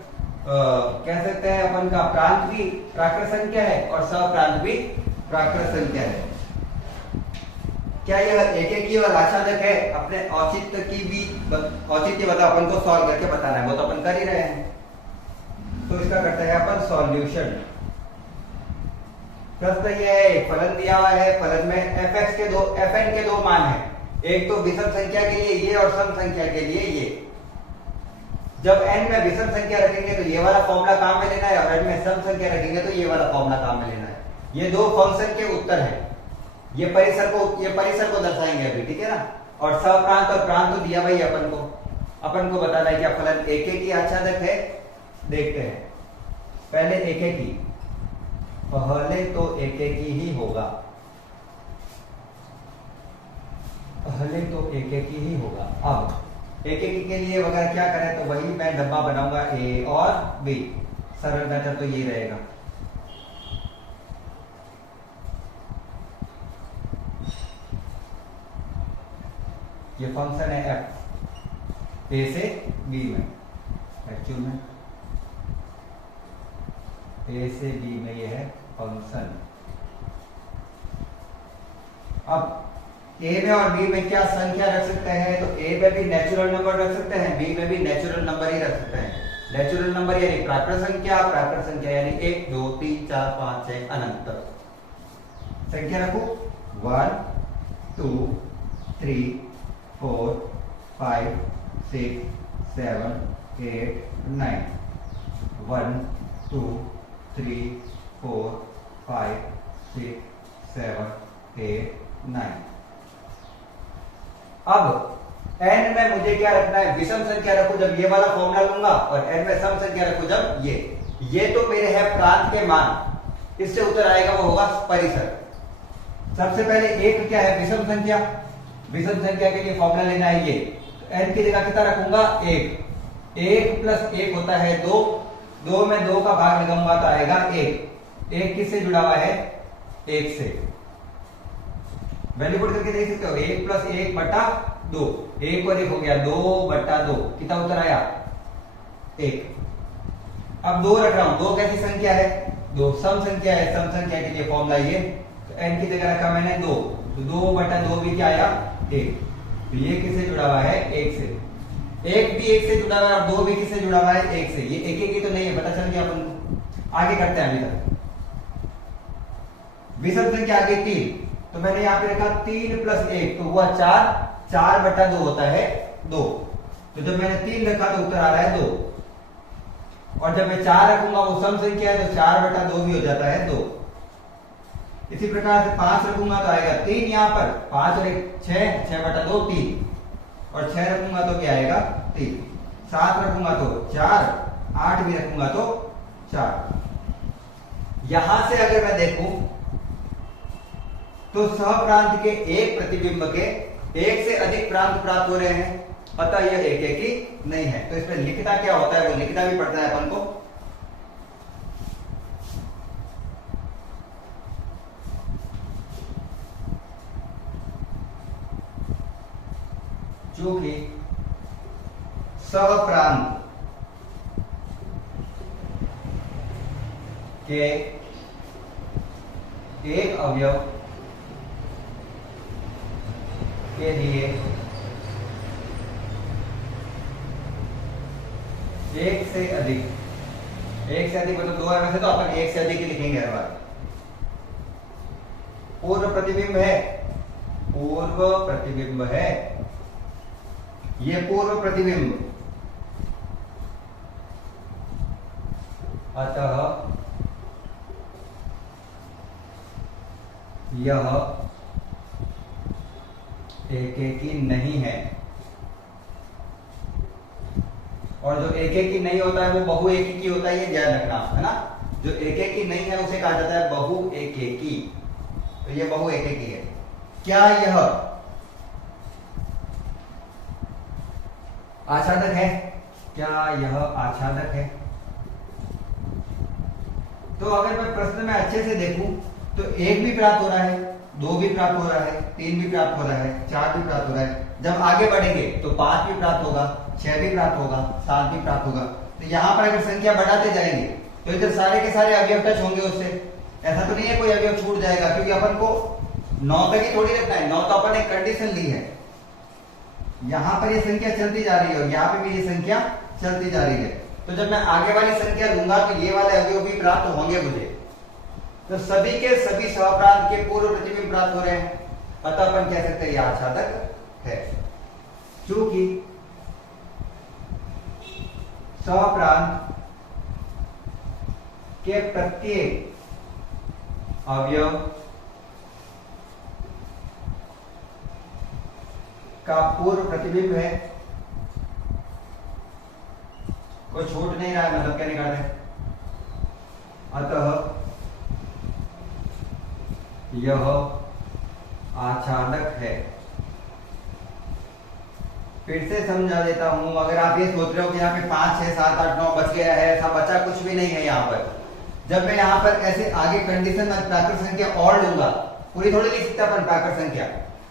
कह सकते हैं अपन का प्रांत भी प्राकृत संख्या है और सप्रांत भी प्राकृत संख्या है। क्या यह एकेकी और आच्छादक है? अपने औचित्य की भी औचित्य बताओ, अपन को सॉल्व करके बताना है, वो तो अपन कर ही रहे हैं। तो इसका करते हैं अपन सॉल्यूशन। प्रश्न ये है, एक फलन दिया हुआ है, फलन में fn के दो मान है, एक तो विषम संख्या के लिए ये और सम संख्या के लिए ये। जब n में विषम संख्या रखेंगे तो ये वाला फॉर्मूला काम में लेना है, और n में सम संख्या रखेंगे तो ये वाला फॉर्मूला काम में लेना है। ये दो फंक्शन के उत्तर है, ये परिसर को दर्शाएंगे अभी, ठीक है ना। और सप्रांत और प्रांत तो दिया भाई अपन को बताना है क्या फलन एकेकी आच्छादक है। देखते हैं, पहले एकेकी, पहले तो एकेकी ही होगा, पहले तो एकेकी ही होगा। अब एकेकी के लिए वगैरह क्या करें, तो वही मैं डब्बा बनाऊंगा ए और बी, सरल मेथड तो ये रहेगा। ये फंक्शन है f, ए से बी में, एक्चुअल में ए से बी में ये है फंक्शन। अब ए में और बी में क्या संख्या रख सकते हैं, तो ए में भी नेचुरल नंबर रख सकते हैं, बी में भी नेचुरल नंबर ही रख सकते हैं। नेचुरल नंबर यानी प्राकृत संख्या यानी 1 2 3 4 5 6 अनंत संख्या रखो। 1 2 3 4 5 6 7 8 9 1 2 3 4 5 6 7 8 9। अब n में मुझे क्या रखना है, विषम संख्या रखो जब ये वाला फॉर्मूला लूंगा, और n में सम संख्या रखो जब ये तो मेरे है प्रांत के मान, इससे उत्तर आएगा वो होगा परिसर। सबसे पहले एक क्या है, विषम संख्या, विषम संख्या के लिए फॉर्मूला लेना है ये, तो n की जगह कितना रखूंगा 1, 1 प्लस 1 होता है 2, 2 में 2 का भाग लगाऊंगा तो आएगा 1, 1 किससे जुड़ा हुआ है 1 से, वैल्यू पुट करके देख सकते हो 1 प्लस 1 बटा 2, 1 और 1 हो गया 2 बटा 2, कितना उत्तर आया 1। अब 2 रख रहा हूं, 2 कैसी संख्या है, 2 सम संख्या है, सम संख्या के लिए फॉर्मूला ये, तो n की जगह रखा मैंने 2, तो 2 बटा 2 भी क्या आया 1, तो ये किससे जुड़ा हुआ है 1 से, 1 भी 1 से जुड़ा हुआ है और 2 भी किससे जुड़ा हुआ है 1 से, ये एक ही तो नहीं है, पता चल गया अपन को। आगे करते हैं, अभी तक विषम संख्या आगे 3, तो मैंने यहाँ पे रखा 3 प्लस 1 तो हुआ 4, 4 बटा 2 होता है 2, तो जब मैंने 3 रखा तो उत्तर आ रहा है 2, और जब मैं 4 रखूंगा वो सम संख्या है तो 4 बटा 2 भी हो जाता है 2। इसी प्रकार से 5 रखूंगा तो आएगा 3 यहाँ पर, 5 और 1 6, 6 बटा 2 3, और 6 रखूंगा तो क्या आएगा 3, 7 रखूंगा तो 4, 8 भी रखूंगा तो 4। यहां से अगर मैं देखूं तो सहप्रांत के एक प्रतिबिंब के एक से अधिक प्रांत प्राप्त हो रहे हैं, अतः यह एकेकी नहीं है। तो इसमें लिखना क्या होता है, वो लिखना भी पड़ता है अपन को। जो कि सहप्रांत के एक अवयव के लिए एक से अधिक मतलब 2 है, वैसे तो अपन एक से अधिक ही लिखेंगे हर बार। पूर्व प्रतिबिंब है, ये पूर्व प्रतिबिंब, अतः यह एकेकी नहीं है, और जो एकेकी नहीं होता है वो बहु एकेकी होता है, ये ध्यान रखना है ना। जो एकेकी नहीं है उसे कहा जाता है बहु एकेकी, तो ये बहु एकेकी है। क्या यह आच्छादक है, क्या यह आच्छादक है? तो अगर मैं प्रश्न में अच्छे से देखूं तो 1 भी प्राप्त हो रहा है, 2 भी प्राप्त हो रहा है, 3 भी प्राप्त हो रहा है, 4 भी प्राप्त हो रहा है। जब आगे बढ़ेंगे तो 5 भी प्राप्त होगा, 6 भी प्राप्त होगा, 7 भी प्राप्त होगा। तो यहाँ पर अगर संख्या बढ़ाते जाएंगे तो इधर सारे के सारे अवयव टच होंगे उससे, ऐसा तो नहीं है कोई अवयव छूट जाएगा, क्योंकि अपन को 9 तक ही थोड़ी रखना है, 9 तो अपन एक कंडीशन ली है, यहां पर ये संख्या चलती जा रही है और यहाँ पे भी ये संख्या चलती जा रही है। तो जब मैं आगे वाली संख्या लूंगा तो ये वाले अवयव भी प्राप्त होंगे मुझे। तो सभी के सभी सहप्रांत के पूर्व प्रतिबिंब प्राप्त हो रहे हैं, अतः अपन कह सकते हैं यह आच्छादक है। क्योंकि सहप्रांत के प्रत्येक अवयव का पूर्व प्रतिबिंब है, कोई छूट नहीं रहा है, मतलब क्या निकाल रहे, अतः यह आच्छादक है। फिर से समझा देता हूं, अगर आप ये सोच रहे हो कि यहाँ पे 5 6 7 8 9 बच गया है, ऐसा बचा कुछ भी नहीं है यहाँ पर। जब मैं यहाँ पर ऐसे आगे कंडीशन में प्राकृत संख्या और लूंगा, पूरी थोड़ी लिख सकता अपन प्राकृत संख्या,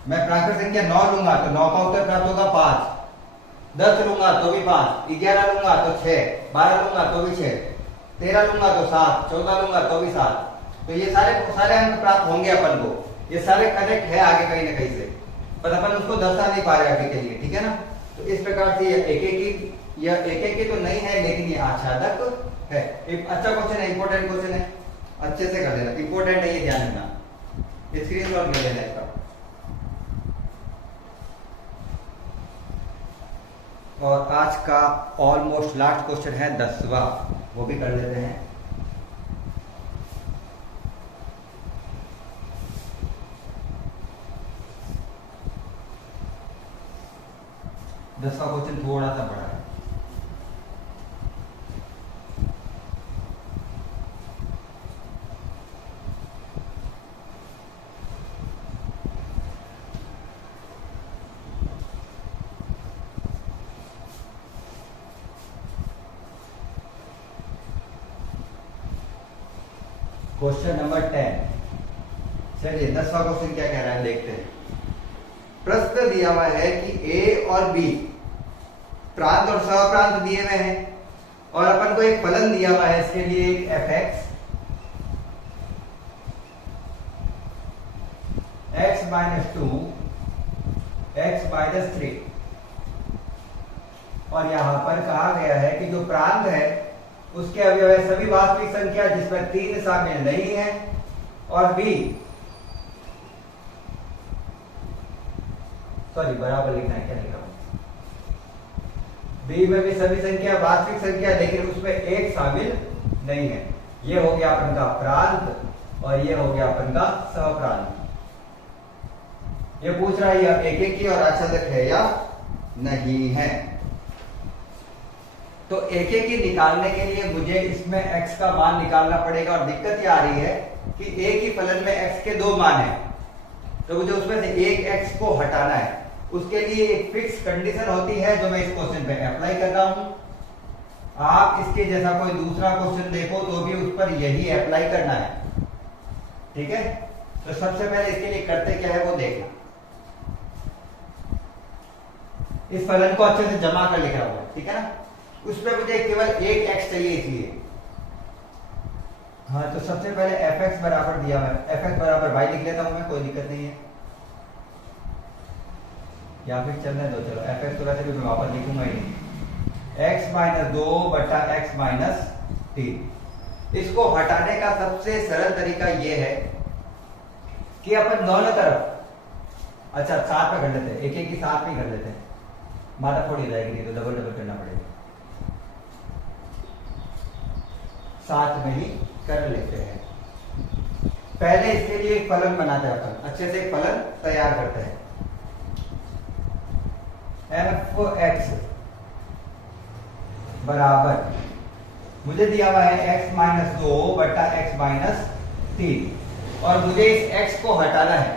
मैं प्राकृत संख्या 9 लूंगा तो 9 का उत्तर प्राप्त होगा 5, 10 लूंगा तो भी 5, 11 लूंगा तो 6, 12 लूंगा तो भी 6, 13 लूंगा तो 7, 14 लूंगा तो भी 7। तो ये सारे अंक प्राप्त होंगे अपन को, ये सारे कनेक्ट है आगे कहीं ना कहीं से, पर अपन उसको दर्शा नहीं पा रहे अभी के लिए, ठीक है ना। तो इस प्रकार से यह एक की तो नहीं है, लेकिन ये आच्छादक है। एक अच्छा क्वेश्चन है, इंपॉर्टेंट क्वेश्चन है, अच्छे से कर देना, इंपॉर्टेंट है ये, ध्यान रखना, स्क्रीनशॉट ले लेना इसका। और आज का ऑलमोस्ट लास्ट क्वेश्चन है 10वां, वो भी कर लेते हैं। दसवां क्वेश्चन थोड़ा सा बड़ा है। क्वेश्चन नंबर 10, चलिए 10वां क्वेश्चन क्या कह रहा है देखते हैं। प्रश्न दिया हुआ है कि ए और बी प्रांत और सहप्रांत दिए हुए हैं, और अपन को एक फलन दिया हुआ है इसके लिए, एक fx x-2 x-3, और यहां पर कहा गया है कि जो प्रांत है उसके अवयव है सभी वास्तविक संख्या जिसमें 3 शामिल नहीं है, और बी बराबर लिखना है, क्या लिखा बी में भी सभी संख्या वास्तविक संख्या लेकिन उसमें एक शामिल नहीं है। ये हो गया अपन का प्रांत और ये हो गया अपन का सहप्रांत। ये पूछ रहा है यह एक की और आच्छादक है या नहीं है। तो एक की निकालने के लिए मुझे इसमें x का मान निकालना पड़ेगा, और दिक्कत ये आ रही है कि एक ही फलन में x के 2 मान है, तो मुझे उसमें से एक x को हटाना है। उसके लिए एक फिक्स कंडीशन होती है जो मैं इस क्वेश्चन पे अप्लाई कर रहा हूं। आप इसके जैसा कोई दूसरा क्वेश्चन देखो तो भी उस पर यही अप्लाई करना है, ठीक है। तो सबसे पहले इसके लिए करते क्या है वो देखना। इस फलन को अच्छे से जमा कर लिख रहा हूं, ठीक है ना। उसमें मुझे केवल एक x चाहिए इसलिए, हाँ, तो सबसे पहले fx बराबर दिया हुआ है, fx बराबर y लिख लेता हूं मैं, कोई दिक्कत नहीं है, या फिर चलने दो, चलो fx तो वैसे भी मैं वापस लिखूंगा ही नहीं, x-2 बटा x-3। इसको हटाने का सबसे सरल तरीका यह है कि अपन दोनों तरफ, अच्छा साथ में कर लेते हैं, एक ही साथ में कर लेते हैं, माता फोड़ी हो जाएगी, तो डबल डबल करना पड़ेगा, साथ में ही कर लेते हैं। पहले इसके लिए एक फलन बनाते हैं अपन, अच्छे से एक फलन तैयार करते हैं। f(x) बराबर मुझे दिया हुआ है x-2 बटा x-3, और मुझे इस x को हटाना है।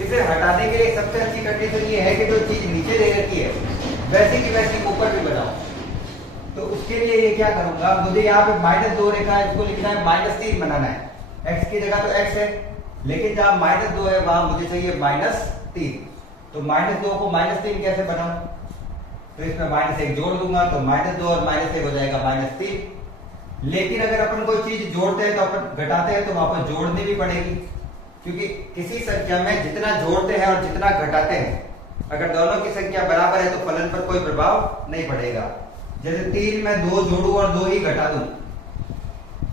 इसे हटाने के लिए सबसे अच्छी कंडीशन ये है कि जो चीज नीचे दे रखी है वैसी की वैसी ऊपर भी बनाओ। तो उसके लिए ये क्या करूंगा, मुझे यहाँ पे -2 लिखा है, इसको लिखना है -3 बनाना है। x की जगह तो x है, लेकिन जहां -2 है वहां मुझे चाहिए -3। तो -2 को -3 कैसे बनाऊं, तो इसमें -1 जोड़ दूंगा, तो -2 और -1 हो जाएगा -3। लेकिन अगर अपन कोई चीज जोड़ते हैं तो अपन घटाते हैं तो वहां पर जोड़नी भी पड़ेगी, क्योंकि किसी संख्या में जितना जोड़ते हैं और जितना घटाते हैं, अगर दोनों की संख्या बराबर है तो फलन पर कोई प्रभाव नहीं पड़ेगा। जैसे 3 में 2 जोड़ू और 2 ही घटा दूं,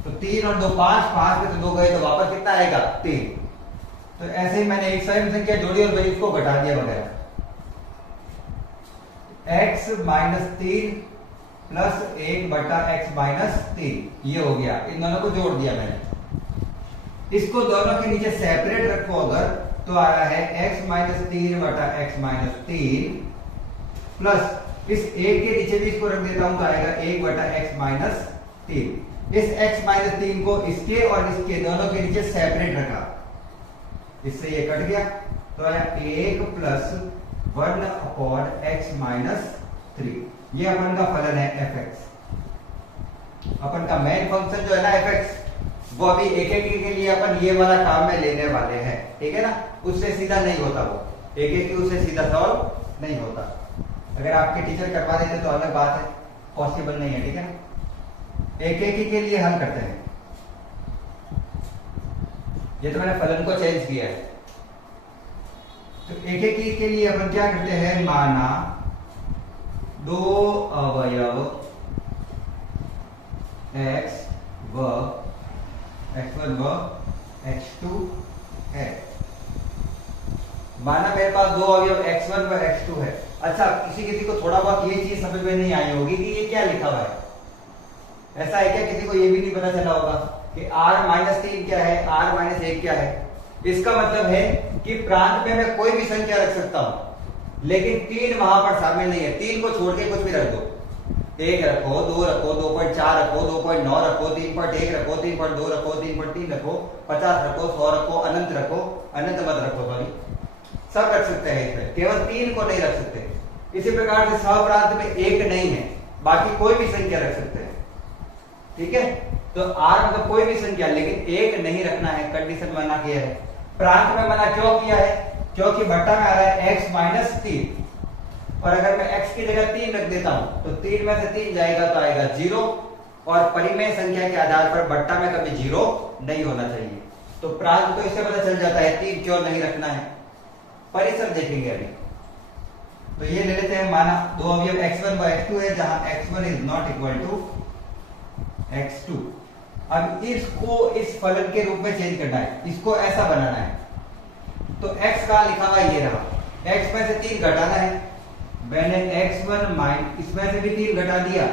तो 3 और 2 5, 5 में तो 2 गए, तो वापस कितना आएगा 3। तो ऐसे ही मैंने एक स्वयं संख्या जोड़ी और फिर इसको घटा दिया वगैरह। x माइनस 3 प्लस 1 बटा x माइनस 3 ये हो गया, इन दोनों को जोड़ दिया मैंने। इसको दोनों के नीचे सेपरेट रखो अगर, तो आ रहा है x माइनस 3 बटा x माइनस 3 प्लस इस एक के नीचे भी इसको रख देता हूं तो आएगा 1 बटा x माइनस 3। इस x माइनस 3 को इसके और इसके दोनों के नीचे सेपरेट रखा, इससे ये कट गया, तो आया 1 प्लस 1 अपॉन x माइनस 3। ये अपन का फलन है fx। अपन का मेन फंक्शन जो है ना fx, वो अभी एक एक के लिए अपन ये वाला काम में लेने वाले हैं, ठीक है ना। उससे सीधा नहीं होता, वो एक एक उससे सीधा सॉल्व नहीं होता। अगर आपके टीचर करवा देते तो अलग बात है, पॉसिबल नहीं है, ठीक है ना। एक एक के लिए हल करते हैं। ये तो मैंने फलन को चेंज किया है। तो एक एक के लिए अपन क्या करते हैं, माना दो अवयव x व x1 व x2 है। माना मेरे पास दो अवयव x1 व x2 है। अच्छा, किसी को थोड़ा बहुत ये चीज समझ में नहीं आई होगी कि ये क्या लिखा हुआ है। ऐसा है क्या किसी को ये भी नहीं पता चला होगा कि r माइनस 3 क्या है, r माइनस 1 क्या है। इसका मतलब है कि प्रांत में मैं कोई भी संख्या रख सकता हूं, लेकिन 3 वहां पर शामिल नहीं है। 3 को छोड़ के कुछ भी रख दो, 1 रखो, 2 रखो, 2.4 रखो, 2.9 रखो, 3.1 रखो, 3.2 रखो, 3.3 रखो, 50 रखो, 100 रखो, अनंत रखो, अनंत मत रखो, सॉरी, सब रख सकते हैं इसमें, केवल 3 को नहीं रख सकते। इसी प्रकार से सहप्रांत में 1 नहीं है, बाकी कोई भी संख्या रख सकते हैं, ठीक है। तो r मतलब कोई भी संख्या, लेकिन 1 नहीं रखना है, कंडीशन मना किया है। प्रांत में मना क्यों किया है, क्योंकि बट्टा में आ रहा है x माइनस 3, और अगर मैं x की जगह 3 रख देता हूं तो 3 में से 3 जाएगा तो आएगा 0, और परिमेय संख्या के आधार पर बट्टा में कभी 0 नहीं होना चाहिए। तो प्रांत तो इससे पता चल जाता है 3 क्यों नहीं रखना है। परिसर देखेंगे अभी, तो ये ले लेते हैं, माना दो अवयव x1 व x2 है, जहां x1 is not equal to x2। अब इसको इस फलन के रूप में चेंज करना है, इसको ऐसा बनाना है। तो x कहां लिखा हुआ ये रहा, x में से 3 घटाना है, मैंने x1 माइनस इसमें से भी 3 घटा दिया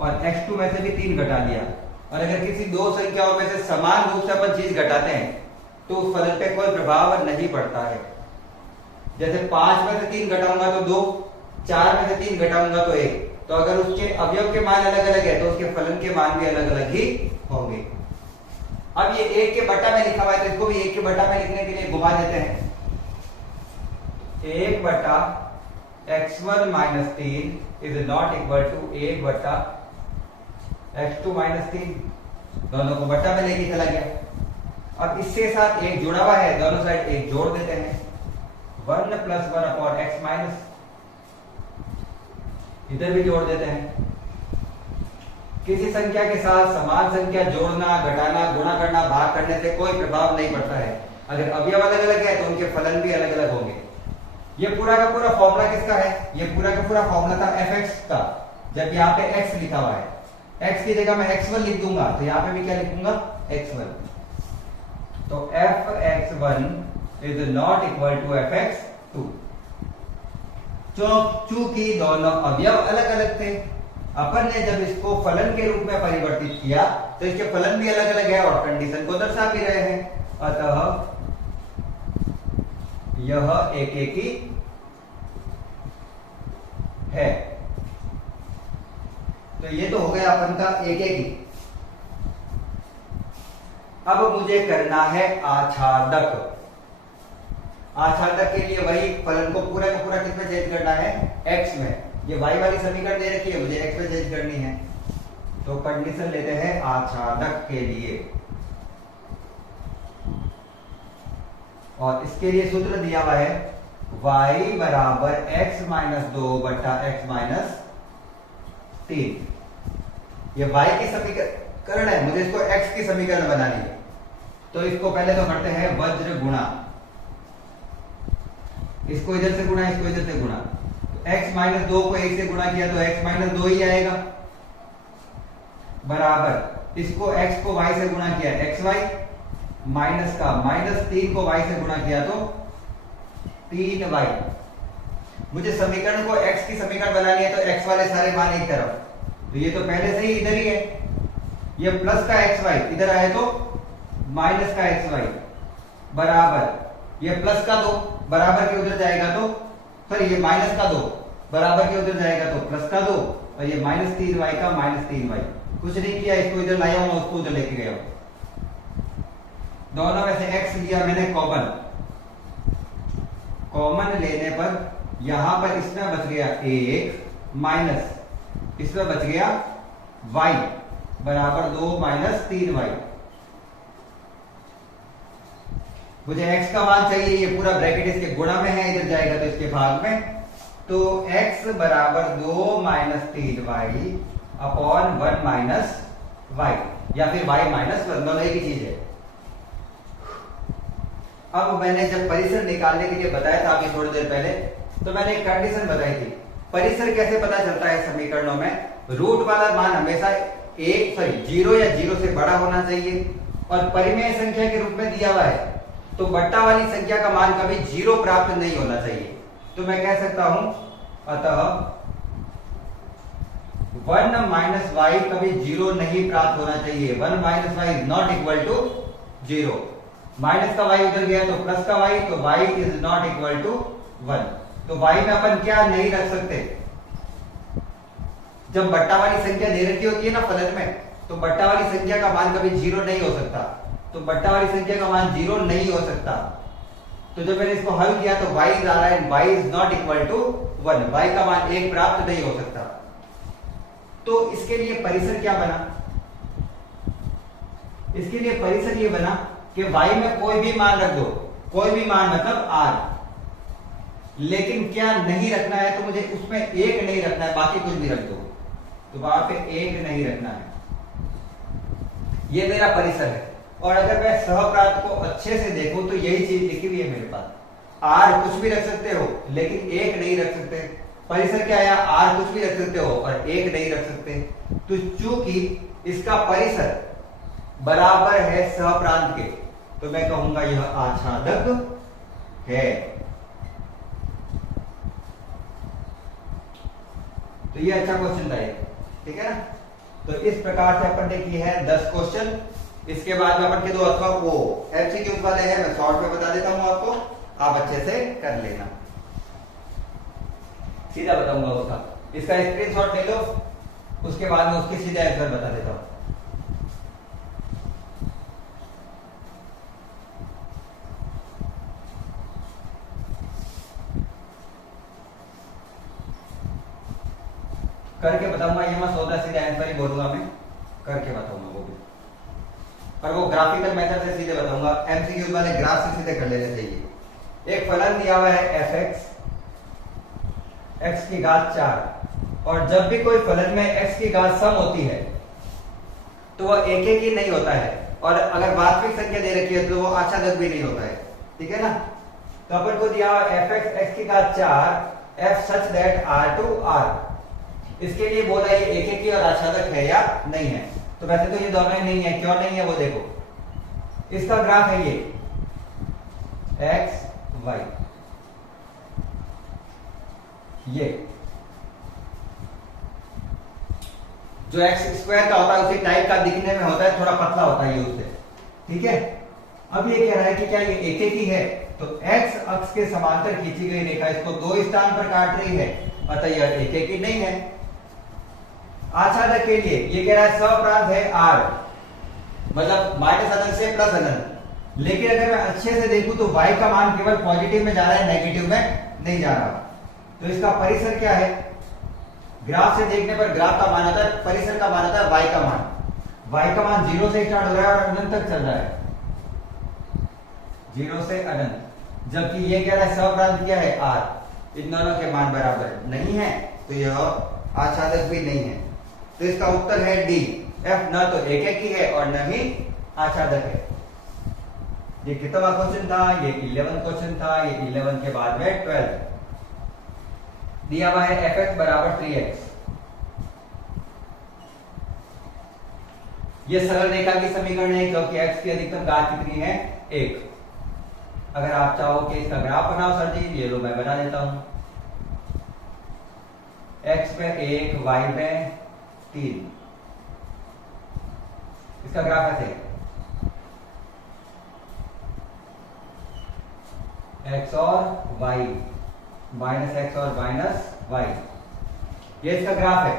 और x2 में से भी 3 घटा दिया। और अगर किसी दो संख्याओं में से समान रूप से अपन चीज घटाते हैं तो उस फलन पे कोई प्रभाव नहीं पड़ता है। जैसे 5 में से 3 घटाऊंगा तो 2, 4 में से 3 घटाऊंगा तो 1, तो अगर उसके अवयव के मान अलग अलग है तो उसके फलन के मान भी अलग अलग ही होंगे। अब ये 1 के बट्टा में लिखा हुआ है तो इसको भी 1 के बट्टा में लिखने के लिए घुमा देते हैं। 1 बटा x1 minus 3 is not equal to 1 बटा x2 माइनस 3, दोनों को बट्टा में लेके चला गया। अब इसके साथ 1 जुड़ा हुआ है, दोनों साइड 1 जोड़ देते हैं, 1 प्लस 1 अपॉन x माइनस, इधर भी जोड़ देते हैं। किसी संख्या के साथ समान संख्या जोड़ना, घटाना, गुणा करना, भाग करने से कोई प्रभाव नहीं पड़ता है। अगर अवयव अलग अलग है तो उनके फलन भी अलग अलग होंगे। ये पूरा का पूरा फॉर्मूला किसका है, ये पूरा का पूरा फॉर्मूला था fx का, जब यहाँ पे x लिखा हुआ है, x की जगह मैं x1 लिख दूंगा तो यहाँ पे भी क्या लिखूंगा x1। तो fx1 is not equal to fx2। चूंकि दोनों अवयव अलग अलग थे, अपन ने जब इसको फलन के रूप में परिवर्तित किया तो इसके फलन भी अलग अलग है और कंडीशन को दर्शा भी रहे हैं। अतः यह एक ही है। तो ये तो हो गया अपन का एक ही। अब मुझे करना है आच्छादक। आच्छादक के लिए वही फलन को पूरा का पूरा किसमें चेंज करना है, x में। ये y वाली समीकरण दे रखी है, मुझे x में चेंज करनी है। तो कंडीशन लेते हैं आच्छादक के लिए, और इसके लिए सूत्र दिया हुआ है y बराबर x माइनस 2 बटा x माइनस 3। ये y की समीकरण है, मुझे इसको x की समीकरण बनानी है। तो इसको पहले तो करते हैं वज्र गुणा, इसको इधर से गुणा, इसको इधर से गुणा। तो x माइनस 2 को 1 से गुणा किया तो x माइनस 2 ही आएगा, बराबर इसको x को y से गुणा किया xy, माइनस का माइनस 3 को y से गुणा किया तो 3y। मुझे समीकरण को x की समीकरण बनानी है तो x वाले सारे मान एक तरफ, तो ये तो पहले से ही इधर ही है, ये प्लस का xy इधर आए तो माइनस का xy, बराबर ये प्लस का 2 बराबर के उधर जाएगा तो सॉरी ये माइनस का 2 बराबर के उधर जाएगा तो प्लस का 2, और ये माइनस 3y का माइनस 3y। कुछ नहीं किया, इसको इधर लाया हूं, उसको उधर लेके गया हूं। दोनों में से x लिया मैंने कॉमन, कॉमन लेने पर यहां पर इसमें बच गया 1 माइनस इसमें बच गया y बराबर 2 माइनस 3y। मुझे x का मान चाहिए, ये पूरा ब्रैकेट इसके गुणा में है, इधर जाएगा तो इसके भाग में, तो x बराबर 2 minus 3y upon 1 minus y, या फिर y माइनस 1, दोनों एक ही चीज है। अब मैंने जब परिसर निकालने के लिए बताया था अभी थोड़ी देर पहले, तो मैंने एक कंडीशन बताई थी। परिसर कैसे पता चलता है समीकरणों में, रूट वाला मान हमेशा 0 या 0 से बड़ा होना चाहिए, और परिमेय संख्या के रूप में दिया हुआ है तो बट्टा वाली संख्या का मान कभी 0 प्राप्त नहीं होना चाहिए। तो मैं कह सकता हूं अतः 1 माइनस वाई कभी 0 नहीं प्राप्त होना चाहिए। 1 minus y is not equal to 0। Minus का वाई उधर गया तो प्लस का वाई, तो y is not equal to 1। तो वाई में अपन क्या नहीं रख सकते, जब बट्टा वाली संख्या दे रखी होती है ना फलन में, तो बट्टा वाली संख्या का मान कभी 0 नहीं हो सकता, तो बट्टा वाली संख्या का मान 0 नहीं हो सकता। तो जब मैंने इसको हल किया तो y आ रहा है, y is not equal to 1, y का मान 1 प्राप्त नहीं हो सकता। तो इसके लिए परिसर क्या बना, इसके लिए परिसर ये बना कि y में कोई भी मान रख दो, कोई भी मान मतलब r, लेकिन क्या नहीं रखना है, तो मुझे उसमें 1 नहीं रखना है, बाकी कुछ भी रख दो, तो वहां पे 1 नहीं रखना है। ये मेरा परिसर है। और अगर मैं सहप्रांत को अच्छे से देखूं तो यही चीज लिखी हुई है मेरे पास, r कुछ भी रख सकते हो लेकिन 1 नहीं रख सकते। परिसर क्या है, r कुछ भी रख सकते हो और 1 नहीं रख सकते। तो चूंकि इसका परिसर बराबर है सहप्रांत के, तो मैं कहूंगा यह आच्छादक है। तो ये अच्छा क्वेश्चन था, ठीक है ना। तो इस प्रकार से अपन ने की है 10 क्वेश्चन। इसके बाद में अपन के 2 अथवा वो एमसीक्यूज वाले हैं, मैं शॉर्ट में बता देता हूं आपको, आप अच्छे से कर लेना, सीधा बताऊंगा उसका। इसका स्क्रीनशॉट ले लो, उसके बाद में उसके सीधा आंसर बता देता हूं। करके बताऊंगा, ये मैं सोचा सीधे आंसर ही बोलूंगा, मैं करके बताऊंगा वो भी, और वो ग्राफिकल मेथड से सीधे बताऊंगा। एमसीक्यू वाले ग्राफ से सीधे कर लेने चाहिए। एक फलन दिया हुआ है fx, x की घात 4, और जब भी कोई फलन में x की घात सम होती है तो वह एक ही नहीं होता है, और अगर वास्तविक संख्या दे रखी है तो वो आच्छादक भी नहीं होता है, ठीक है ना। तो अपन को दिया हुआ fx x की घात 4 f such that r to r, इसके लिए बोला ये एक ही और आच्छादक है या नहीं है। तो वैसे तो ये दोनों ही नहीं है, क्यों नहीं है वो देखो, इसका ग्राफ है ये x y, ये जो x स्क्वायर का होता है उसी टाइप का दिखने में होता है, थोड़ा पतला होता है ये उससे, ठीक है। अब ये कह रहा है कि क्या ये एक ही है, तो x अक्ष के समांतर खींची गई रेखा इसको 2 स्थान पर काट रही है, अतः यह एक ही नहीं है। आच्छादक के लिए ये कह रहा है सहप्रांत है r, मतलब माइनस अनंत से प्लस अनंत, लेकिन अगर मैं अच्छे से देखूं तो y का मान केवल पॉजिटिव में जा रहा है, नेगेटिव में नहीं जा रहा। तो इसका परिसर क्या है, ग्राफ से देखने पर ग्राफ का मान आता है, परिसर का मान आता है y का मान। y का मान 0 से स्टार्ट हो रहा है और अनंत तक चल रहा है, 0 से अनंत, जबकि ये कह रहा है सहप्रांत क्या है r, इन दोनों के मान बराबर नहीं है, तो यह आच्छादक भी नहीं है। तो इसका उत्तर है डी, f न तो एक ही है और न ही आच्छादक है। ये कितना क्वेश्चन था? ये 11 क्वेश्चन था। ये 11 के बाद में 12 दिया हुआ है fx बराबर 3x। ये सरल रेखा की समीकरण है क्योंकि x की अधिकतम घात कितनी है? 1। अगर आप चाहो कि इसका ग्राफ बनाओ सर जी, ये लो मैं बना देता हूं। x में 1, y में 3, इसका ग्राफ ऐसे x और y माइनस x और माइनस y, ये इसका ग्राफ है।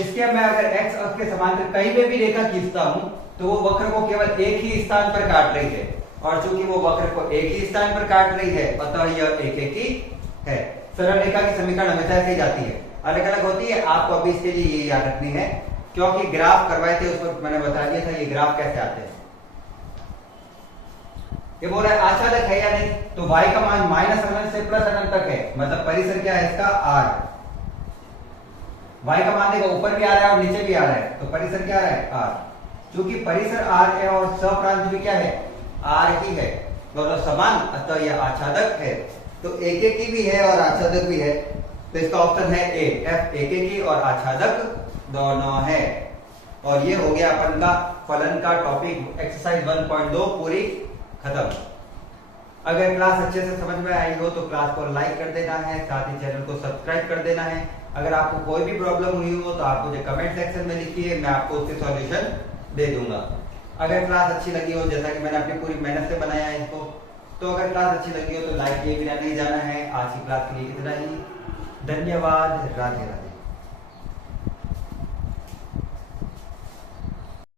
इसके मैं अगर x अक्ष के समांतर कहीं पे भी रेखा खींचता हूं तो वो वक्र को केवल एक ही स्थान पर काट रही है, और चूंकि वो वक्र को एक ही स्थान पर काट रही है अतः यह एक ही है। सरल रेखा की समीकरण हमेशा ऐसे ही जाती है, अलग अलग होती है। आपको अभी इसके लिए ये याद रखनी है क्योंकि ग्राफ करवाए थे उस वक्त मैंने बता दिया था ये ग्राफ कैसे आते हैं। ये बोल रहा है आच्छादक है या नहीं, तो y का मान माइनस अनंत से प्लस अनंत तक है, मतलब परिसर क्या है इसका? r। y का मान देखो ऊपर भी आ रहा है और नीचे भी आ रहा है, तो परिसर क्या है? r। क्योंकि परिसर r है और सप्रांत भी क्या है? r ही है, दोनों समान, अतः यह आच्छादक है। तो एक की भी है और आच्छादक भी है, तो इसका ऑप्शन है ए, f एक की और आच्छादक दोनों है। और ये हो गया अपन का फलन का टॉपिक एक्सरसाइज 1.2 पूरी खत्म। अगर क्लास अच्छे से समझ में आई हो तो क्लास को लाइक कर देना है, साथ ही चैनल को सब्सक्राइब कर देना है। अगर आपको कोई भी प्रॉब्लम हुई हो तो आप मुझे कमेंट सेक्शन में लिखिए, मैं आपको उसके सॉल्यूशन दे दूंगा। अगर क्लास अच्छी लगी हो, जैसा कि मैंने अपनी पूरी मेहनत से बनाया है इसको, तो अगर क्लास अच्छी लगी हो तो लाइक किए बिना नहीं जाना है। आज की क्लास के लिए इतना ही, धन्यवाद, राधे राधे।